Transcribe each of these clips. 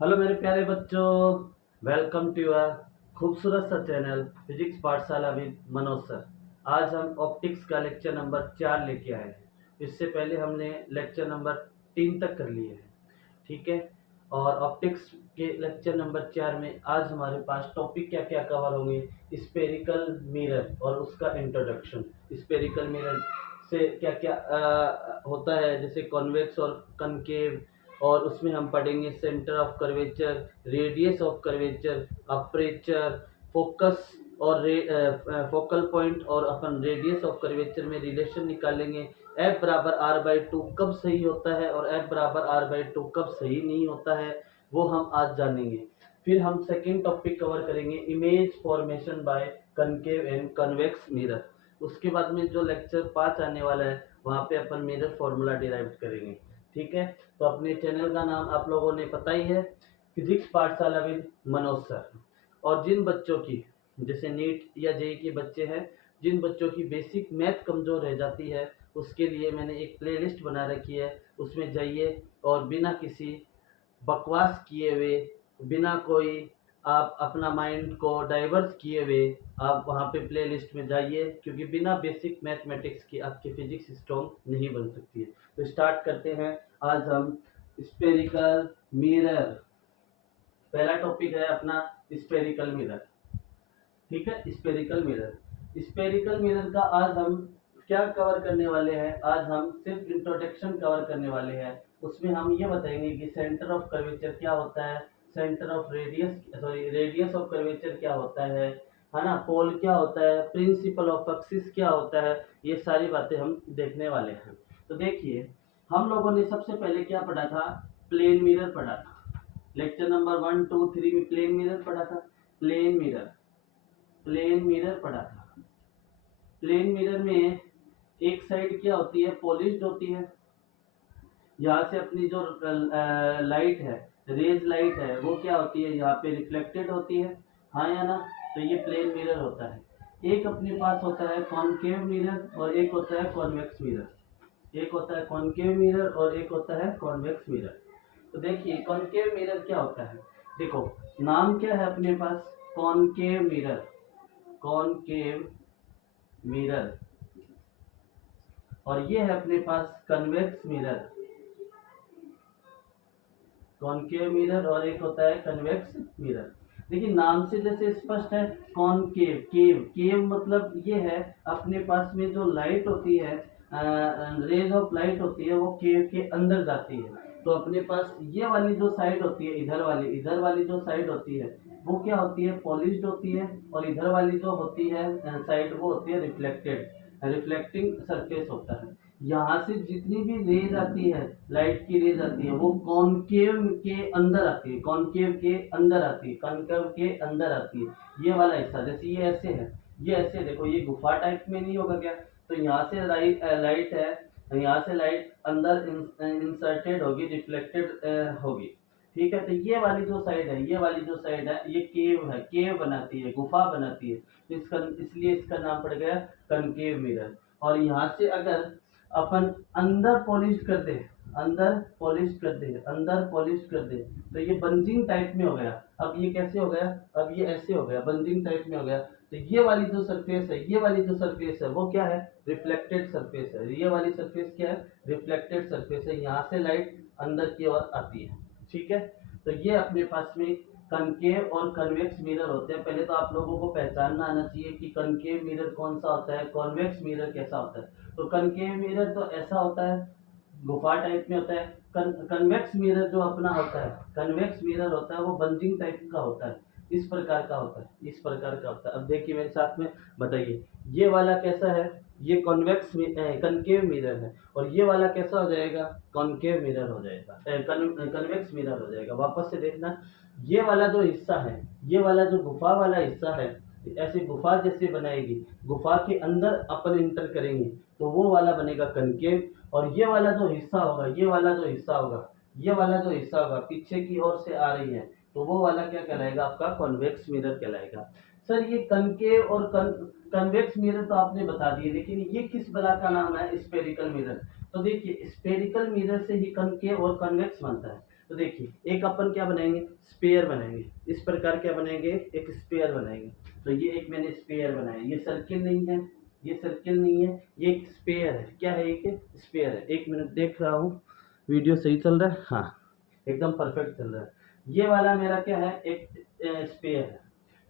Hello मेरे प्यारे बच्चों, वेलकम टू योर खूबसूरत सा चैनल फिजिक्स पाठशाला विद मनोज सर। आज हम ऑप्टिक्स का लेक्चर नंबर 4 लेके आए हैं। इससे पहले हमने लेक्चर नंबर 3 तक कर लिए हैं, ठीक है। और ऑप्टिक्स के लेक्चर नंबर 4 में आज हमारे पास टॉपिक क्या क्या कवर होंगे। स्पेरिकल मिरर और उसका इंट्रोडक्शन। स्पेरिकल मिरर से क्या क्या होता है, जैसे कॉन्वेक्स और कनकेव, और उसमें हम पढ़ेंगे centre of curvature, radius of curvature, aperture, focus और फोकल पॉइंट, और अपन रेडियस ऑफ कर्वेचर में रिलेशन निकालेंगे। एफ बराबर आर बाई टू कब सही होता है और एफ बराबर आर बाई टू कब सही नहीं होता है, वो हम आज जानेंगे। फिर हम सेकेंड टॉपिक कवर करेंगे, image formation by concave and convex mirror. उसके बाद में जो लेक्चर 5 आने वाला है वहाँ पे अपन मिरर फॉर्मूला डिराइव करेंगे, ठीक है। तो अपने चैनल का नाम आप लोगों ने पता ही है, फिजिक्स पाठशाला विद मनोज सर। और जिन बच्चों की, जैसे नीट या जेई के बच्चे हैं, जिन बच्चों की बेसिक मैथ कमज़ोर रह जाती है, उसके लिए मैंने एक प्लेलिस्ट बना रखी है। उसमें जाइए और बिना किसी बकवास किए हुए, बिना कोई आप अपना माइंड को डाइवर्ट किए हुए आप वहाँ पे प्लेलिस्ट में जाइए, क्योंकि बिना बेसिक मैथमेटिक्स की आपकी फिजिक्स स्ट्रॉन्ग नहीं बन सकती है। तो स्टार्ट करते हैं। आज हम स्पेरिकल मिरर, पहला टॉपिक है अपना स्पेरिकल मिरर, ठीक है। स्पेरिकल मिरर, स्पेरिकल मिरर का आज हम क्या कवर करने वाले हैं। आज हम सिर्फ इंट्रोडक्शन कवर करने वाले हैं। उसमें हम ये बताएंगे कि सेंटर ऑफ कर्वेचर क्या होता है, centre of radius of curvature क्या होता है ना, पोल क्या होता है, प्रिंसिपल ऑफ एक्सिस क्या होता है, ये सारी बातें हम देखने वाले हैं। तो देखिए, हम लोगों ने सबसे पहले क्या पढ़ा था, प्लेन मिरर पढ़ा था। लेक्चर नंबर 1 2 3 में प्लेन मिरर पढ़ा था। प्लेन मिरर, प्लेन मिरर पढ़ा था। प्लेन मिरर में एक साइड क्या होती है, पॉलिश्ड होती है। यहाँ से अपनी जो लाइट है, रेज लाइट है, वो क्या होती है, यहाँ पे रिफ्लेक्टेड होती है, हाँ या ना। तो ये प्लेन मिरर होता है। एक अपने पास होता है कॉनकेव मिरर और एक होता है कॉन्वेक्स मिरर। एक होता है कॉनकेव मिरर और एक होता है कॉन्वेक्स मिरर। तो देखिए, कॉनकेव मिरर क्या होता है, देखो नाम क्या है अपने पास, कॉनकेव मिरर, कॉनकेव मिरर। और ये है अपने पास कन्वेक्स मिरर, कॉनकेव मिरर, और एक होता है कन्वेक्स मिरर। देखिए नाम से जैसे स्पष्ट है, कॉनकेव, केव, केव मतलब ये है अपने पास में जो लाइट होती है, रेज ऑफ लाइट होती है, वो केव के अंदर जाती है। तो अपने पास ये वाली जो साइड होती है, इधर वाली जो साइड होती है, वो क्या होती है, पॉलिश्ड होती है। और इधर वाली जो होती है साइड, वो होती है रिफ्लेक्टेड, रिफ्लेक्टिंग सरफेस होता है। यहाँ से जितनी भी रेज आती है, लाइट की रेज आती है, वो कॉनकेव के अंदर आती है, कॉनकेव के अंदर आती है, कॉनकेव के अंदर आती है। ये वाला हिस्सा, जैसे ये ऐसे है, ये ऐसे देखो, ये गुफा टाइप में नहीं होगा क्या। तो यहाँ से लाइट है, यहाँ से लाइट अंदर इंसर्टेड होगी, रिफ्लेक्टेड होगी, ठीक है। तो ये वाली जो साइड है, ये वाली जो साइड है, ये केव है, केव बनाती है, गुफा बनाती है। तो इसका, इसलिए इसका नाम पड़ गया कनकेव मिरर। और यहाँ से अगर अपन अंदर पॉलिश कर दे, अंदर पॉलिश कर दे, अंदर पॉलिश कर दे, तो ये बंजिंग टाइप में हो गया। अब ये कैसे हो गया, अब ये ऐसे हो गया, बंजिंग टाइप में हो गया। तो ये वाली जो सरफेस है, ये वाली जो सरफेस है, वो क्या है, रिफ्लेक्टेड सरफेस है। ये वाली सरफेस क्या है, रिफ्लेक्टेड सरफेस है। यहाँ से लाइट अंदर की ओर आती है, ठीक है। तो ये अपने पास में कनकेव और कन्वेक्स मिरर होते हैं। पहले तो आप लोगों को पहचानना आना चाहिए कि कनकेव मिरर कौन सा होता है, कॉन्वेक्स मिरर कैसा होता है। तो कनकेव मिरर तो ऐसा होता है, गुफा टाइप में होता है। कन्वेक्स मिरर जो अपना होता है, कन्वेक्स मिरर होता है, वो बंजिंग टाइप का होता है, इस प्रकार का होता है, इस प्रकार का होता है। अब देखिए मेरे साथ में, बताइए ये वाला कैसा है, ये कॉन्वेक्स कनकेव मिरर है। और ये वाला कैसा हो जाएगा, कॉनकेव मिरर हो जाएगा, कन्वेक्स मिरर हो जाएगा। वापस से देखना, ये वाला जो हिस्सा है, ये वाला जो गुफा वाला हिस्सा है, ऐसे गुफा जैसे बनाएगी, गुफा के अंदर अपन इंटर करेंगे, तो वो वाला बनेगा कनकेव। और ये वाला जो हिस्सा होगा, ये वाला जो हिस्सा होगा, ये वाला जो हिस्सा होगा, पीछे की ओर से आ रही है, तो वो वाला क्या कहलाएगा, आपका कॉन्वेक्स मिरर कहलाएगा। सर ये कनकेव और कन्वेक्स मिरर तो आपने बता दिए, लेकिन ये किस बला का नाम है, स्पेरिकल मिरर। तो देखिए, स्पेरिकल मिरर से ही कनकेव और कन्वेक्स बनता है। तो देखिए एक अपन क्या बनाएंगे, स्फीयर बनाएंगे। इस प्रकार क्या बनाएंगे, एक स्फीयर बनाएंगे। तो ये एक मैंने स्फीयर बनाया, ये सर्किल नहीं है, ये सर्किल नहीं है, ये एक स्फीयर है। क्या है, एक स्फीयर है। एक मिनट देख रहा हूँ वीडियो सही चल रहा है, हाँ एकदम परफेक्ट चल रहा है। ये वाला मेरा क्या है, एक स्फीयर है।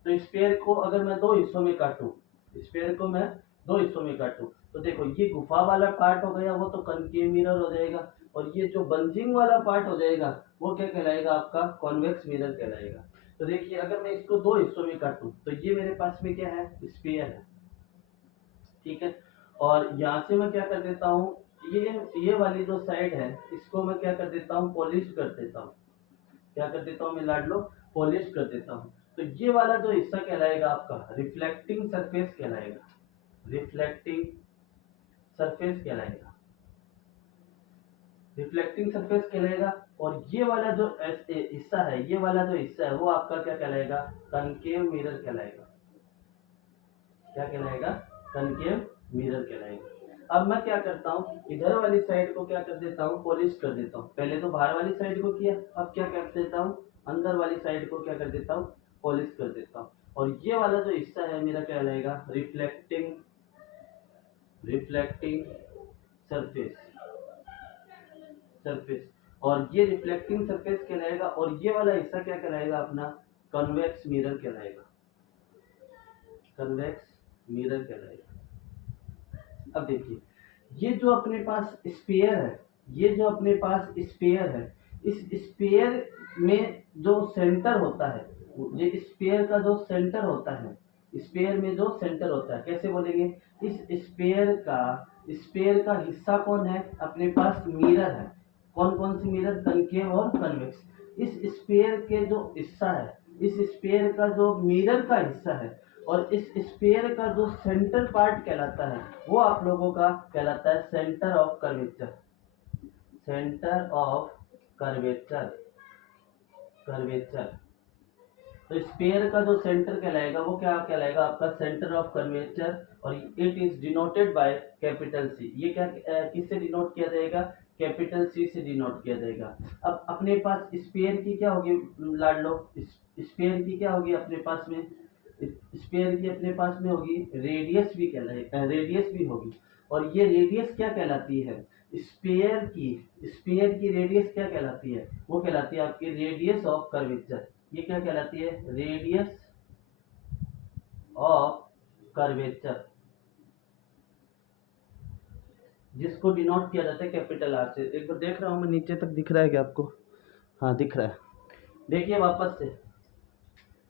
तो स्फीयर को अगर मैं दो हिस्सों में काटूं, स्फीयर को मैं दो हिस्सों में काटूं, तो देखो ये गुफा वाला पार्ट हो गया, वो तो कनकेव मिरर हो जाएगा। और ये जो बंजिंग वाला पार्ट हो जाएगा वो क्या कहलाएगा, आपका कॉन्वेक्स मिरर कहलाएगा। तो देखिए अगर मैं इसको दो हिस्सों में काटूं, तो ये मेरे पास में क्या है, स्फीयर है, ठीक है। और यहाँ से मैं क्या कर देता हूँ, ये वाली जो साइड है इसको मैं क्या कर देता हूँ, पॉलिश कर देता हूँ। क्या कर देता हूँ मैं लाडलो, पॉलिश कर देता हूँ। तो ये वाला जो हिस्सा कहलाएगा आपका रिफ्लेक्टिंग सरफेस कहलाएगा, रिफ्लेक्टिंग सरफेस कहलाएगा, रिफ्लेक्टिंग सरफेस कहलाएगा। और ये वाला जो हिस्सा है, ये वाला जो हिस्सा है वो आपका क्या कहलाएगा, कनकेव मिरर कहलाएगा। क्या कहलाएगा, कनकेव मिरर कहलाएगा। अब मैं क्या करता हूँ, इधर वाली साइड को क्या कर देता हूँ, पॉलिश कर देता हूँ। पहले तो बाहर वाली साइड को किया, अब क्या कर देता हूँ, अंदर वाली साइड को क्या कर देता हूँ, पॉलिश कर देता हूँ। और ये वाला जो हिस्सा है मेरा कहलाएगा रिफ्लेक्टिंग, रिफ्लेक्टिंग सरफेस, सरफेस। और ये रिफ्लेक्टिंग सरफेस कहलाएगा। और ये वाला हिस्सा क्या कहलाएगा, अपना कन्वेक्स मिरर कहलाएगा, कन्वेक्स मिरर कहलाएगा। अब देखिए ये जो अपने पास स्फीयर है, ये जो अपने पास स्फीयर है, इस स्फीयर में जो सेंटर होता है, ये स्फीयर का जो सेंटर होता है, स्फीयर में जो सेंटर होता है, कैसे बोलेंगे, इस स्फीयर का हिस्सा कौन है, अपने पास मिरर है। कौन कौन सी मिरर, कनकेव और कन्वेक्स। इस स्फीयर के जो हिस्सा है, इस स्फीयर का जो मिरर का हिस्सा है और इस स्फीयर का जो सेंटर पार्ट कहलाता है, वो आप लोगों का कहलाता है centre of curvature, centre of curvature, curvature. तो स्फीयर का जो सेंटर कहलाएगा वो क्या कहलाएगा, आपका सेंटर ऑफ कर्वेचर। और it is denoted by capital C. ये क्या किससे डिनोट किया जाएगा, कैपिटल सी से डिनोट किया जाएगा। अब अपने पास स्फीयर की क्या होगी लाडलो, स्फीयर की क्या होगी अपने पास में, स्फीयर की अपने पास में होगी रेडियस भी कहलाएगा, रेडियस भी होगी। और ये रेडियस क्या कहलाती है, स्फीयर की रेडियस क्या कहलाती है, वो कहलाती है आपकी रेडियस ऑफ कर्वेचर। ये क्या कहलाती है, रेडियस ऑफ कर्वेचर, जिसको डिनोट किया जाता है कैपिटल आर से। एक बार देख रहा हूँ मैं, नीचे तक दिख रहा है क्या आपको, हाँ दिख रहा है। देखिए वापस से,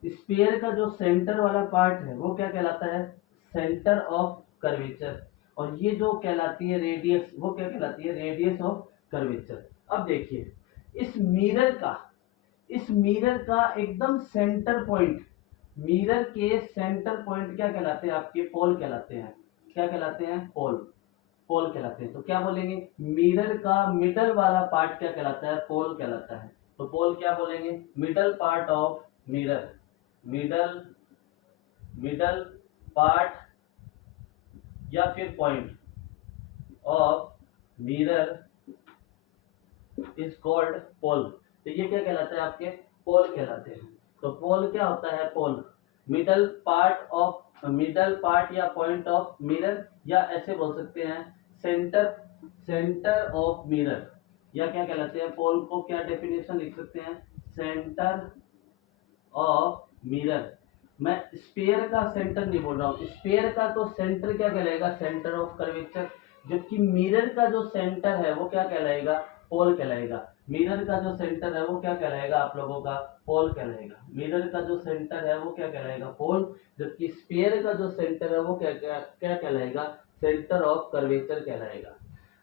स्फीयर का जो सेंटर वाला पार्ट है वो क्या कहलाता है, सेंटर ऑफ कर्वेचर। और ये जो कहलाती है रेडियस, वो क्या कहलाती है, रेडियस ऑफ कर्वेचर। अब देखिए इस मिरर का एकदम सेंटर पॉइंट, मिरर के सेंटर पॉइंट क्या कहलाते हैं, आपके पोल कहलाते हैं। क्या कहलाते हैं, पोल, पोल कहलाते हैं। तो क्या बोलेंगे, मिरर का मिडल वाला पार्ट क्या कहलाता है, पोल कहलाता है। तो पोल क्या बोलेंगे, middle part of mirror, middle, middle part या फिर point of mirror is called pole. तो ये क्या कहलाता है, आपके पोल कहलाते हैं। तो पोल क्या होता है, पोल मिडल पार्ट या पॉइंट ऑफ मिरर, या ऐसे बोल सकते हैं सेंटर, सेंटर ऑफ मिरर, या क्या कहलाते हैं, पोल को क्या डेफिनेशन लिख सकते हैं, सेंटर ऑफ मिरर। मैं स्फीयर का सेंटर नहीं बोल रहा हूँ, स्फीयर का तो सेंटर क्या कहलाएगा, सेंटर ऑफ कर्वेचर। जबकि मिरर का जो सेंटर है वो क्या कहलाएगा, पोल कहलाएगा। मिरर का जो सेंटर है वो क्या कहलाएगा, आप लोगों का पोल कहलाएगा। मिरर का जो सेंटर है वो क्या कहलाएगा, पोल। जबकि स्फीयर का जो सेंटर है वो क्या कहलाएगा, सेंटर ऑफ कर्वेचर कहलाएगा।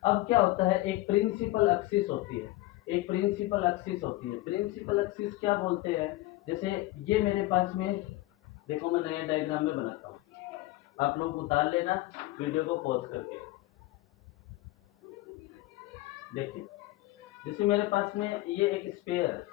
अब क्या होता है, एक प्रिंसिपल एक्सिस होती है, एक प्रिंसिपल एक्सिस होती है। प्रिंसिपल एक्सिस क्या बोलते हैं, जैसे ये मेरे पास में, देखो मैं नया डायग्राम में बनाता हूँ, आप लोग उतार लेना वीडियो को पॉज करके। देखिए जैसे मेरे पास में ये एक स्फीयर है,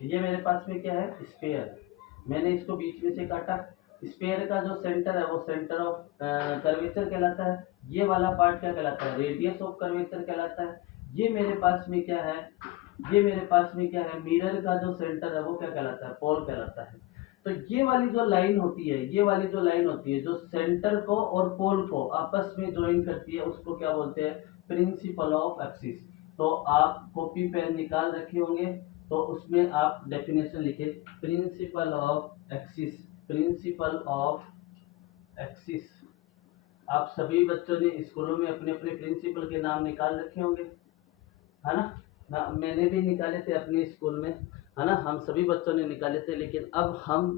ये मेरे पास में क्या है, स्फीयर। मैंने इसको बीच में से काटा। स्फीयर का जो सेंटर है वो सेंटर ऑफ कर्वेचर कहलाता है। ये वाला पार्ट क्या कहलाता है, रेडियस ऑफ कर्वेचर कहलाता है। ये मेरे पास में क्या है, ये मेरे पास में क्या है, मिरर का जो सेंटर है वो क्या कहलाता है, पोल कहलाता है। तो ये वाली जो लाइन होती है, ये वाली जो लाइन होती है जो सेंटर को और पोल को आपस में ज्वाइन करती है, उसको क्या बोलते हैं, प्रिंसिपल ऑफ एक्सिस। तो आप कॉपी पेन निकाल रखे होंगे, तो उसमें आप डेफिनेशन लिखे, principle of axis, principle of axis. आप सभी बच्चों ने स्कूलों में अपने अपने प्रिंसिपल के नाम निकाल रखे होंगे, है ना। मैंने भी निकाले थे अपने स्कूल में, है ना, हम सभी बच्चों ने निकाले थे। लेकिन अब हम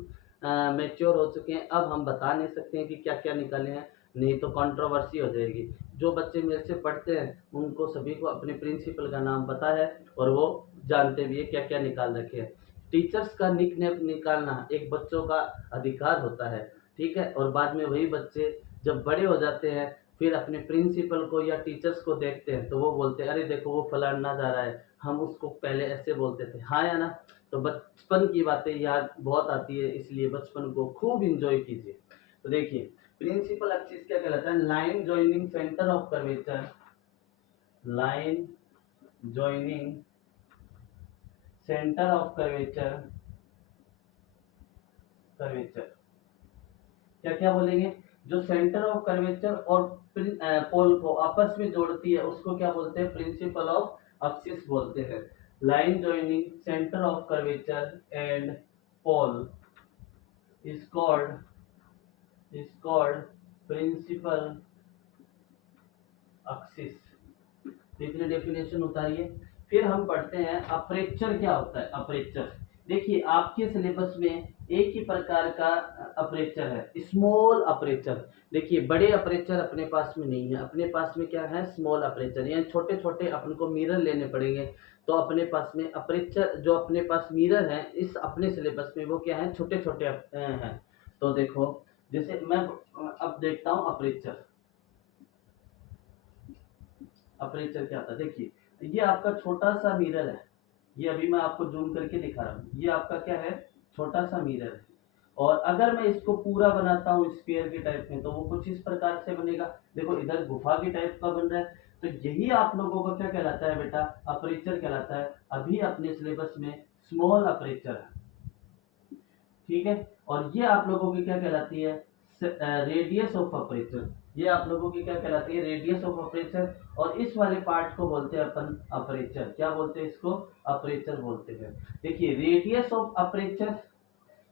मैच्योर हो चुके हैं, अब हम बता नहीं सकते हैं कि क्या क्या निकाले हैं, नहीं तो कंट्रोवर्सी हो जाएगी। जो बच्चे मेरे से पढ़ते हैं उनको सभी को अपने प्रिंसिपल का नाम पता है और वो जानते भी है क्या क्या निकाल रखे हैं। टीचर्स का निक नेम निकालना एक बच्चों का अधिकार होता है, ठीक है। और बाद में वही बच्चे जब बड़े हो जाते हैं फिर अपने प्रिंसिपल को या टीचर्स को देखते हैं तो वो बोलते हैं, अरे देखो वो फलाना जा रहा है, हम उसको पहले ऐसे बोलते थे, हाँ या ना। तो बचपन की बातें याद बहुत आती है, इसलिए बचपन को खूब इंजॉय कीजिए। तो देखिए, प्रिंसिपल एक्सिस क्या कहलाता है, line joining centre of curvature, line joining centre of curvature, curvature क्या क्या बोलेंगे, जो सेंटर ऑफ कर्वेचर और पोल को आपस में जोड़ती है उसको क्या बोलते हैं, प्रिंसिपल ऑफ एक्सिस बोलते हैं। Line joining centre of curvature and pole is called principal axis. तो इतने डेफिनेशन उतारिए। फिर हम पढ़ते हैं अपर्चर क्या होता है। अपर्चर देखिए, आपके सिलेबस में एक ही प्रकार का अपर्चर है, स्मॉल अपर्चर। देखिए, बड़े अपर्चर अपने पास में नहीं है, अपने पास में क्या है, स्मॉल अपर्चर, यानी छोटे छोटे अपन को मिरर लेने पड़ेंगे। तो अपने पास में अपर्चर, जो अपने पास मिरर है इस अपने सिलेबस में, वो क्या है, छोटे छोटे हैं। तो देखो, जैसे मैं अब देखता हूँ अपर्चर, अपर्चर क्या होता है। देखिए, ये आपका छोटा सा मिरर है, ये अभी मैं आपको जूम करके दिखा रहा हूँ, ये आपका क्या है, छोटा सा मिरर है। और अगर मैं इसको पूरा बनाता हूँ स्फीयर के टाइप में तो वो कुछ इस प्रकार से बनेगा। देखो, इधर गुफा के टाइप का बन रहा है। तो यही आप लोगों का क्या कहलाता है बेटा, अपर्चर कहलाता है। अभी अपने सिलेबस में स्मॉल अपर्चर है, ठीक है। और ये आप लोगों की क्या कहलाती है, रेडियस ऑफ अपर्चर। ये आप लोगों की क्या कहलाती है, रेडियस ऑफ अपर्चर। और इस वाले पार्ट को बोलते हैं अपन अपर्चर, क्या बोलते हैं इसको, अपर्चर बोलते हैं। देखिए, radius of aperture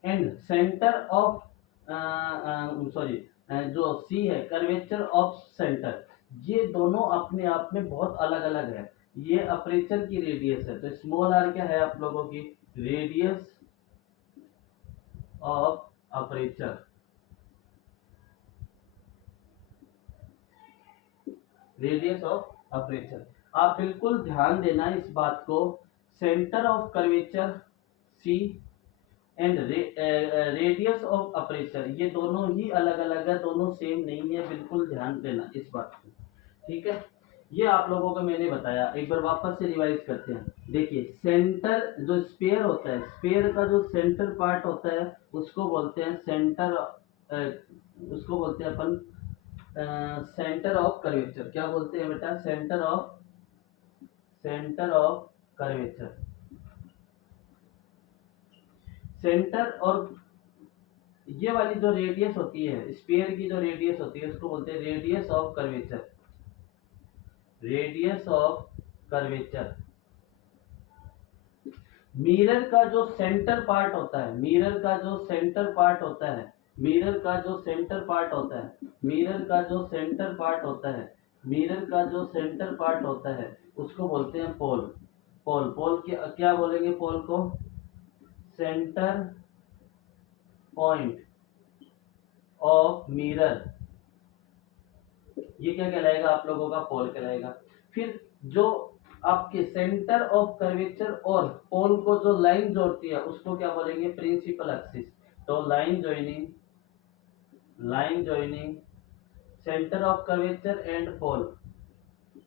and centre of, sorry, जो सी है, कर्वेचर ऑफ सेंटर, ये दोनों अपने आप में बहुत अलग अलग है। ये अपर्चर की रेडियस है, तो स्मॉल आर क्या है आप लोगों की, radius of aperture, radius of aperture. आप बिल्कुल ध्यान देना इस बात को, centre of curvature C and radius of aperture, ये दोनों ही अलग अलग है, दोनों सेम नहीं है, बिल्कुल ध्यान देना इस बात को, ठीक है। ये आप लोगों को मैंने बताया, एक बार वापस से रिवाइज करते हैं। देखिए, सेंटर जो स्पेयर होता है, स्पेयर का जो सेंटर पार्ट होता है उसको बोलते हैं सेंटर, उसको बोलते हैं अपन सेंटर ऑफ कर्वेचर। क्या बोलते हैं बेटा, सेंटर ऑफ कर्वेचर। सेंटर, और ये वाली जो रेडियस होती है, स्फीयर की जो रेडियस होती है उसको बोलते हैं radius of curvature, radius of curvature. Mirror का जो सेंटर पार्ट होता है, मिरर का जो सेंटर पार्ट होता है, मिरर का जो सेंटर पार्ट होता है, मिरर का जो सेंटर पार्ट होता है, मिरर का जो सेंटर पार्ट होता है उसको बोलते हैं पोल। पोल क्या बोलेंगे, पोल को सेंटर पॉइंट ऑफ मिरर, ये क्या कहलाएगा आप लोगों का, पोल कहलाएगा। फिर जो आपके सेंटर ऑफ कर्वेचर और पोल को जो लाइन जोड़ती है उसको क्या बोलेंगे, प्रिंसिपल एक्सिस। तो line joining centre of curvature and pole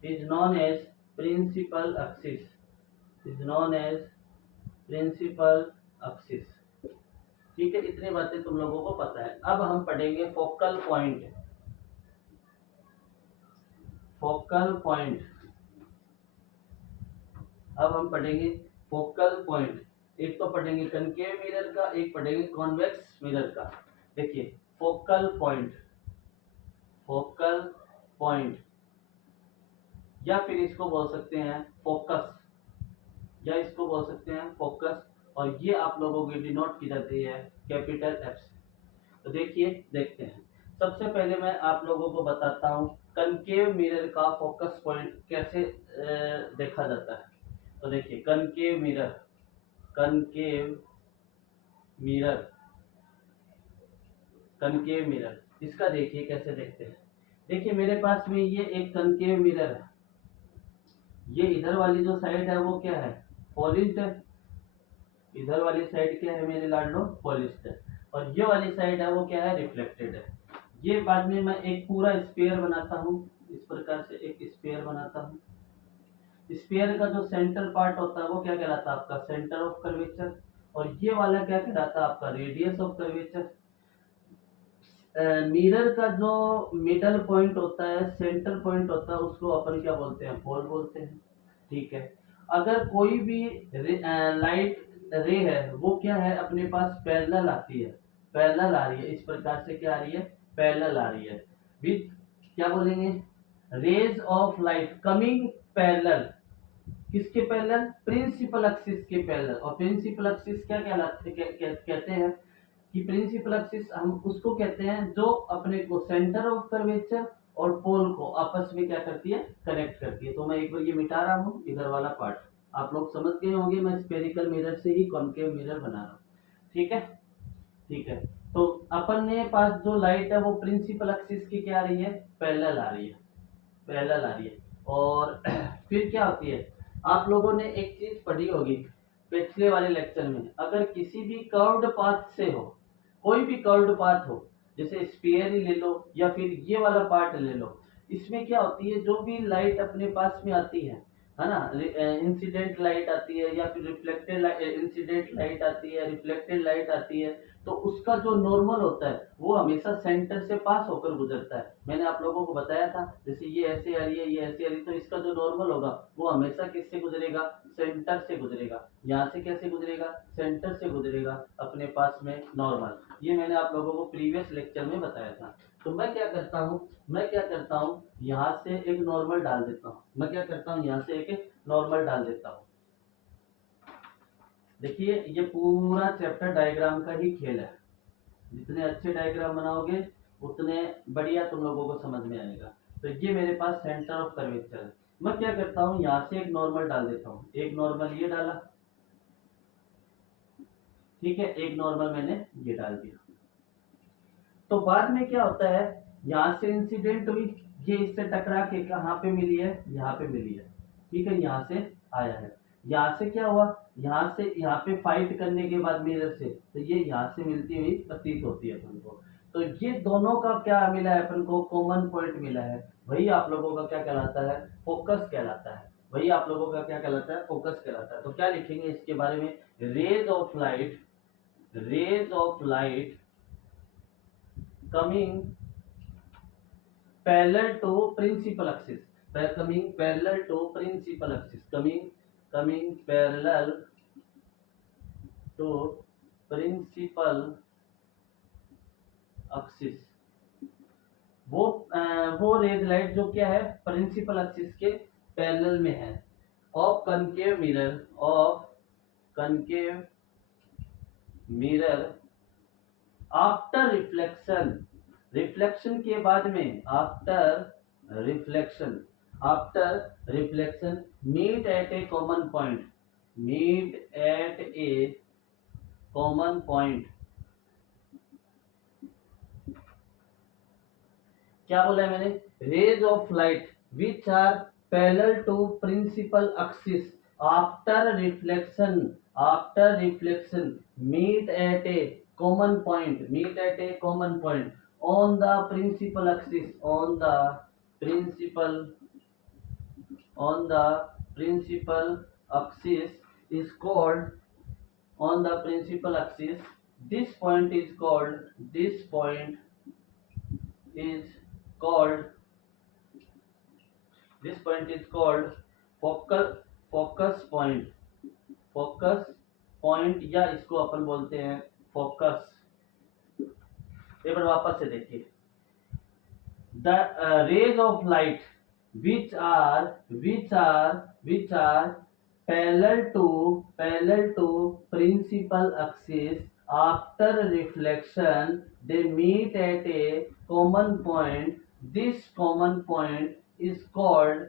is known as principal axis, is known as principal axis, ठीक है। इतनी बातें तुम लोगों को पता है। अब हम पढ़ेंगे फोकल पॉइंट, फोकल पॉइंट। अब हम पढ़ेंगे फोकल पॉइंट। एक तो पढ़ेंगे कनकेव मिरर का, एक पढ़ेंगे कॉन्वेक्स मिरर का। देखिए फोकल पॉइंट, फोकल पॉइंट या फिर इसको बोल सकते हैं फोकस, या इसको बोल सकते हैं फोकस, और ये आप लोगों की डिनोट की जाती है कैपिटल एफ से। तो देखिए देखते हैं। सबसे पहले मैं आप लोगों को बताता हूँ कनकेव मिरर का फोकस पॉइंट कैसे देखा जाता है। तो देखिए concave mirror, concave mirror, concave mirror इसका देखिए कैसे देखते हैं। देखिए मेरे पास में ये एक कनकेव मिरर है, ये इधर वाली जो साइड है वो क्या है, पॉलिश्ड है। इधर वाली साइड क्या है मेरे लाडलो, पॉलिश्ड है। और ये वाली साइड है वो क्या है, रिफ्लेक्टेड है। ये बाद में मैं एक पूरा स्पेयर बनाता हूँ, इस प्रकार से एक स्पेयर बनाता हूँ। स्पेयर का जो सेंटर पार्ट होता है वो क्या कहलाता है आपका, सेंटर ऑफ कर्वेचर। और ये वाला क्या कहलाता है आपका, रेडियस ऑफ कर्वेचर। मिरर का जो मिडल पॉइंट होता है, सेंटर पॉइंट होता है, उसको अपन क्या बोलते हैं, पोल बोलते हैं। ठीक है। अगर कोई भी लाइट रे है वो क्या है अपने पास पैरेलल आती है, पैरेलल आ रही है, इस प्रकार से क्या आ रही है, पैरेलल आ रही है विथ, क्या बोलेंगे, rays of light coming parallel, किसके पैरेलल, प्रिंसिपल एक्सिस के पैरेलल। और प्रिंसिपल एक्सिस क्या कहलाते कहते हैं कि प्रिंसिपल एक्सिस हम उसको कहते हैं जो अपने को सेंटर ऑफ कर्वेचर और पोल को आपस में क्या करती है, कनेक्ट करती है। तो मैं एक बार ये मिटा रहा हूँ इधर वाला पार्ट, आप लोग समझ गए होंगे मैं स्पेरिकल मिरर से ही कॉन्केव मिरर बना रहा हूँ। ठीक है, ठीक है। तो अपन ने पास जो लाइट है वो प्रिंसिपल एक्सिस की क्या आ रही है, पैरेलल आ रही है, पैरेलल आ रही है। और फिर क्या होती है, आप लोगों ने एक चीज पढ़ी होगी पिछले वाले लेक्चर में, अगर किसी भी कर्व्ड पाथ से हो, कोई भी कर्व्ड पाथ हो, जैसे स्फीयर ही ले लो या फिर ये वाला पार्ट ले लो, इसमें क्या होती है जो भी लाइट अपने पास में आती है ना, इंसिडेंट लाइट आती है या फिर रिफ्लेक्टेड लाइट, इंसिडेंट लाइट आती है, रिफ्लेक्टेड लाइट आती है, तो उसका जो नॉर्मल होता है वो हमेशा सेंटर से पास होकर गुजरता है। मैंने आप लोगों को बताया था, जैसे ये ऐसे आ रही है, ये ऐसे आ रही है, तो इसका जो नॉर्मल होगा वो हमेशा किससे गुजरेगा, सेंटर से गुजरेगा। यहाँ से कैसे गुजरेगा, सेंटर से गुजरेगा अपने पास में नॉर्मल। ये मैंने आप लोगों को प्रीवियस लेक्चर में बताया था। तो मैं क्या करता हूँ, मैं क्या करता हूँ यहाँ से एक नॉर्मल डाल देता हूँ, मैं क्या करता हूँ यहाँ से एक नॉर्मल डाल देता हूँ। देखिए ये पूरा चैप्टर डायग्राम का ही खेल है, जितने अच्छे डायग्राम बनाओगे उतने बढ़िया तुम लोगों को समझ में आएगा। तो ये मेरे पास सेंटर ऑफ कर्वेचर है। मैं क्या करता हूँ यहाँ से एक नॉर्मल डाल देता हूँ, एक नॉर्मल ये डाला, ठीक है, एक नॉर्मल मैंने ये डाल दिया। तो बाद में क्या होता है, यहाँ से इंसिडेंट हुई, ये इससे टकरा के कहाँ पे मिली है, यहाँ पे मिली है। ठीक है, यहाँ से आया है, यहाँ से क्या हुआ, यहाँ से यहाँ पे फाइट करने के बाद मिरर से, तो ये यहाँ से मिलती हुई प्रतीत होती है अपन को। तो ये दोनों का क्या मिला है अपन को, कॉमन पॉइंट मिला है, वही आप लोगों का क्या कहलाता है, फोकस कहलाता है। वही आप लोगों का क्या कहलाता है, फोकस कहलाता है। तो क्या लिखेंगे इसके बारे में, rays of light, rays of light coming parallel to principal axis, coming parallel to principal axis, coming parallel to principal axis, वो वो रेज लाइट जो क्या है प्रिंसिपल एक्सिस के पैरेलल में है, of concave mirror, of concave mirror after reflection, reflection के बाद में, after reflection, after reflection meet at a common point, meet at a common point. क्या बोला है मैंने, rays of light which are parallel to principal axis after reflection, after reflection meet at a common point, meet at a common point on the principal axis, on the principal, on the principal axis is called, on the principal axis, this point is called, this point is called, this point is called focal, focus point, focus point या इसको अपन बोलते हैं focus. एक बार वापस से देखिए, the rays of light which are parallel to principal axis, after reflection they meet at a common point. This common point is called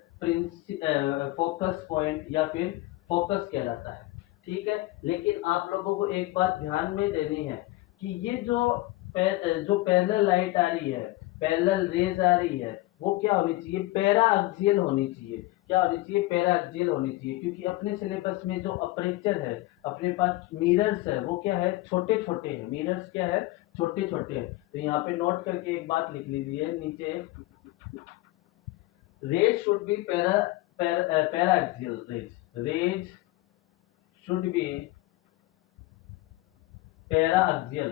focus point या फिर फोकस कहलाता है। ठीक है, लेकिन आप लोगों को एक बात ध्यान में देनी है कि ये जो पैरेलल लाइट आ रही है, पैरेलल रेज आ रही है, वो क्या होनी चाहिए, पैरा एक्सियल होनी चाहिए। क्या होनी चाहिए, पैरा एक्सियल होनी चाहिए, क्योंकि अपने सिलेबस में जो अपर्चर है, अपने पास मिरर्स है, वो क्या है, छोटे छोटे हैं। मिरर्स क्या है, छोटे छोटे हैं। तो यहाँ पे नोट करके एक बात लिख लीजिए नीचे, rays should be paraxial, rays should be paraxial,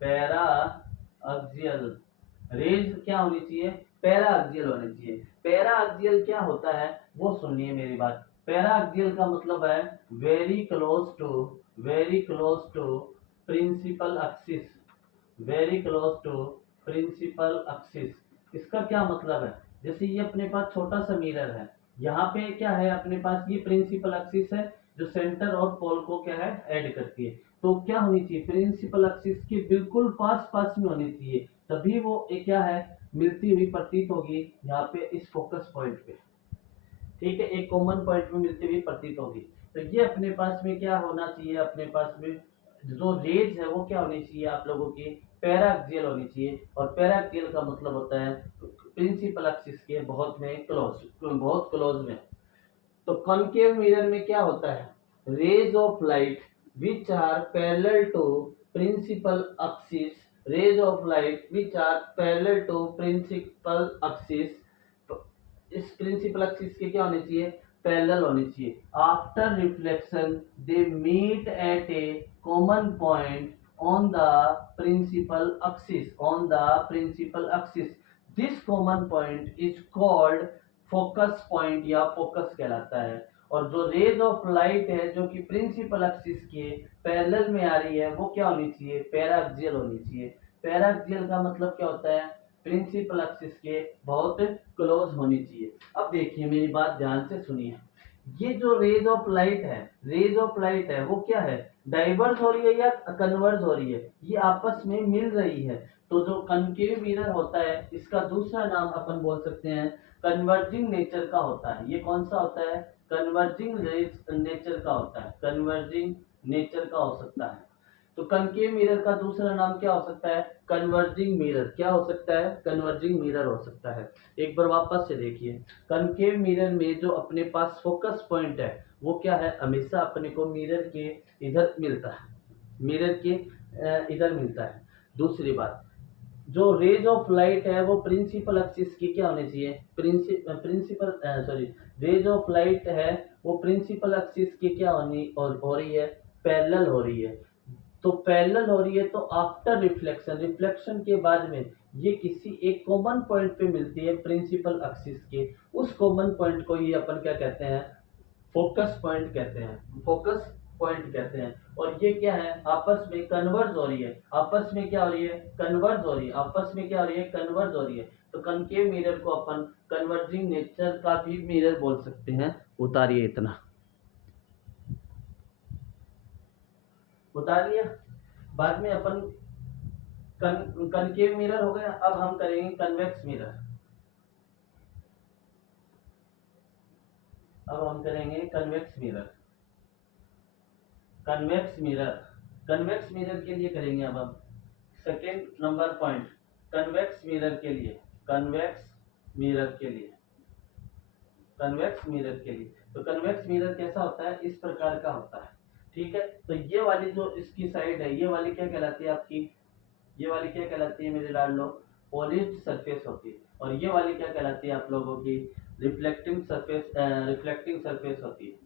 paraxial. Rays क्या होनी चाहिए, पैरा एक्सियल होनी चाहिए। पैरा एक्सियल क्या होता है वो सुनिए मेरी बात। पैरा एक्सियल का मतलब है very close to principal axis, very close to principal axis. इसका क्या मतलब है, जैसे ये अपने पास छोटा सा मिरर है, यहाँ पे क्या है अपने पास, ये प्रिंसिपल एक्सिस है जो सेंटर और पोल को क्या है ऐड करती है। तो क्या होनी चाहिए, प्रिंसिपल एक्सिस के बिल्कुल पास पास में होनी चाहिए, तभी वो एक क्या है, मिलती हुई प्रतीत होगी यहाँ पे इस फोकस पॉइंट पे। ठीक है, एक कॉमन पॉइंट में मिलती हुई प्रतीत होगी। तो ये अपने पास में क्या होना चाहिए, अपने पास में जो रेज है वो क्या होनी चाहिए आप लोगों की, पैराक्सियल होनी चाहिए। और पैराक्सियल का मतलब होता है प्रिंसिपल एक्सिस के बहुत क्लोज में। तो कॉनकेव मिरर में क्या होता है, rays of light which are parallel to principal axis, rays of light which are parallel to principal axis. इस प्रिंसिपल एक्सिस के क्या होने चाहिए, पैरेलल होने चाहिए। After reflection they meet at a common point on the principal axis, on the principal axis. This common point is called focus point या focus कहलाता है। और जो रेज ऑफ लाइट है जो कि प्रिंसिपल एक्सिस के पैरेलल में आ रही है, वो क्या होनी चाहिए, पैराक्सियल होनी चाहिए। पैराक्सियल का मतलब क्या होता है, प्रिंसिपल एक्सिस के बहुत क्लोज होनी चाहिए। अब देखिए मेरी बात ध्यान से सुनिए, ये जो रेज ऑफ लाइट है, रेज ऑफ लाइट है वो क्या है, डाइवर्स हो रही है या कन्वर्ज हो रही है, ये आपस में मिल रही है। तो जो कनकेव मिरर होता है इसका दूसरा नाम अपन बोल सकते हैं कन्वर्जिंग नेचर का होता है। ये कौन सा होता है, कन्वर्जिंग नेचर का होता है, कन्वर्जिंग नेचर का हो सकता है। तो कनकेव मिरर का दूसरा नाम क्या हो सकता है, कन्वर्जिंग मिरर। क्या हो सकता है, कन्वर्जिंग मिरर हो सकता है। एक बार वापस से देखिए, कनकेव मिरर में जो अपने पास फोकस पॉइंट है वो क्या है, हमेशा अपने को मिरर के इधर मिलता है, मिरर के इधर मिलता है। दूसरी बात, जो रेज ऑफ लाइट है वो प्रिंसिपल एक्सिस की क्या होनी चाहिए, रेज ऑफ लाइट है वो प्रिंसिपल एक्सिस की क्या हो रही है, पैरेलल हो रही है। तो पैरेलल हो रही है तो आफ्टर रिफ्लेक्शन, रिफ्लेक्शन के बाद में ये किसी एक कॉमन पॉइंट पे मिलती है प्रिंसिपल एक्सिस के। उस कॉमन पॉइंट को ये अपन क्या कहते हैं, फोकस पॉइंट कहते हैं, फोकस पॉइंट कहते हैं। और ये क्या है, आपस में कन्वर्ज हो रही है, आपस में क्या हो रही है, कन्वर्ज हो रही है, आपस में क्या हो रही है, कन्वर्ज हो रही है। तो कनकेव मिरर को अपन कन्वर्जिंग नेचर का भी मिरर बोल सकते हैं। उतारिए इतना, उतार लिया। बाद में अपन कनकेव मिरर हो गया, अब हम करेंगे कन्वेक्स मिरर। अब हम करेंगे convex mirror, convex mirror, convex mirror के लिए करेंगे। अब हम second number point, convex mirror के लिए, कन्वेक्स मिरर के लिए, कन्वेक्स मिरर के लिए। तो कन्वेक्स मिरर कैसा होता है, इस प्रकार का होता है। ठीक है, तो ये वाली जो इसकी साइड है, ये वाली क्या कहलाती है आपकी, ये वाली क्या कहलाती है मेरे लाल लोग, पॉलिश्ड सरफेस होती है। और ये वाली क्या कहलाती है आप लोगों की, रिफ्लेक्टिंग सरफेस, रिफ्लेक्टिंग सरफेस होती है।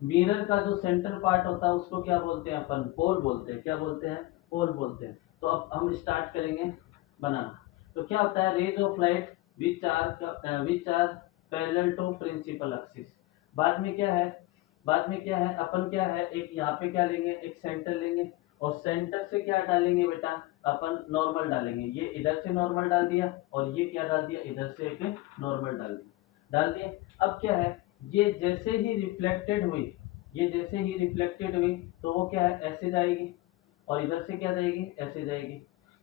मिरर का जो सेंटर पार्ट होता है उसको क्या बोलते हैं अपन, पोल बोलते हैं। क्या बोलते हैं, पोल बोलते हैं। तो अब हम स्टार्ट करेंगे बनाना। तो क्या होता है, rays of light which are parallel to principal axis. बाद में क्या है, बाद में क्या है, अपन क्या है, एक यहाँ पे क्या लेंगे, एक सेंटर लेंगे और सेंटर से क्या डालेंगे बेटा, अपन नॉर्मल डालेंगे। ये इधर से नॉर्मल डाल दिया और ये क्या डाल दिया, इधर से एक नॉर्मल डाल दिया। अब क्या है, ये जैसे ही रिफ्लेक्टेड हुई, ये जैसे ही रिफ्लेक्टेड हुई तो वो क्या है, ऐसे जाएगी और इधर से क्या जाएगी, ऐसे जाएगी।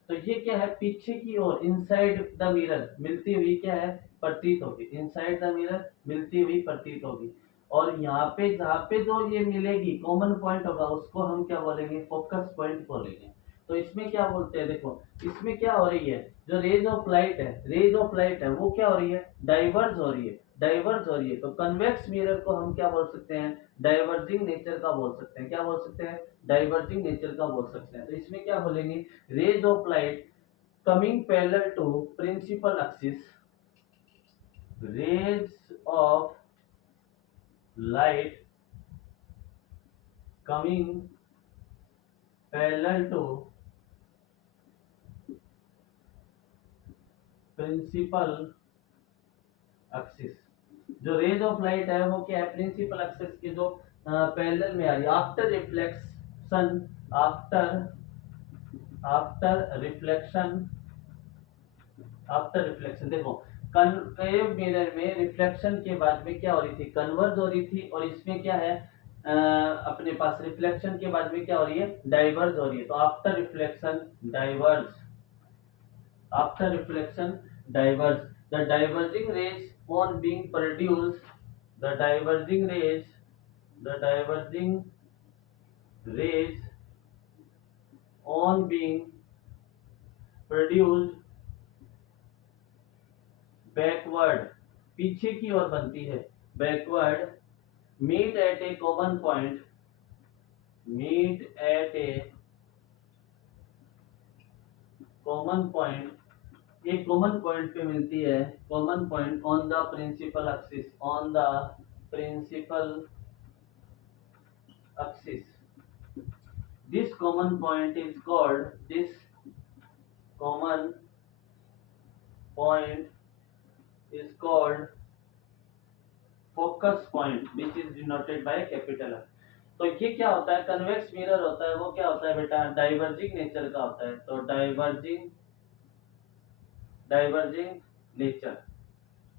तो ये क्या है, पीछे की ओर इनसाइड द मिरर मिलती हुई क्या है, प्रतीत होगी। इनसाइड द मिरर मिलती हुई प्रतीत होगी। और यहाँ पे जहाँ पे जो ये मिलेगी कॉमन पॉइंट होगा उसको हम क्या बोलेंगे, फोकस पॉइंट बोलेंगे। तो इसमें क्या बोलते हैं, देखो इसमें क्या हो रही है, जो रेज ऑफ लाइट है, रेज ऑफ लाइट है वो क्या हो रही है, डाइवर्ज हो रही है, डाइवर्ज हो रही है। तो कन्वेक्स मिरर को हम क्या बोल सकते हैं, डाइवर्जिंग नेचर का बोल सकते हैं। क्या बोल सकते हैं, डाइवर्जिंग नेचर का बोल सकते हैं। तो इसमें क्या बोलेंगे, rays of light coming parallel to principal axis, rays of light coming parallel to principal axis। जो रेज ऑफ लाइट है वो क्या है, प्रिंसिपल एक्सिस के जो पैरेलल में आ रही है after reflection, after after reflection, after reflection. देखो कनकेव मिरर में रिफ्लेक्शन के बाद में क्या हो रही थी, कन्वर्ज हो रही थी। और इसमें क्या है, अपने पास रिफ्लेक्शन के बाद में क्या हो रही है, डाइवर्ज हो रही है। तो after reflection diverge, after reflection diverge, the diverging rays on being produce, the diverging rays, the diverging rays on being produced backward, पीछे की ओर बनती है, backward, meet at a common point, meet at a common point, एक common point पे मिलती है, common point on the principal axis, on the principal axis. This common point is called, this common point is called focus point which is denoted by capital F। तो ये क्या होता है, convex mirror होता है वो क्या होता है बेटा, डाइवर्जिंग नेचर का होता है। तो diverging, diverging nature,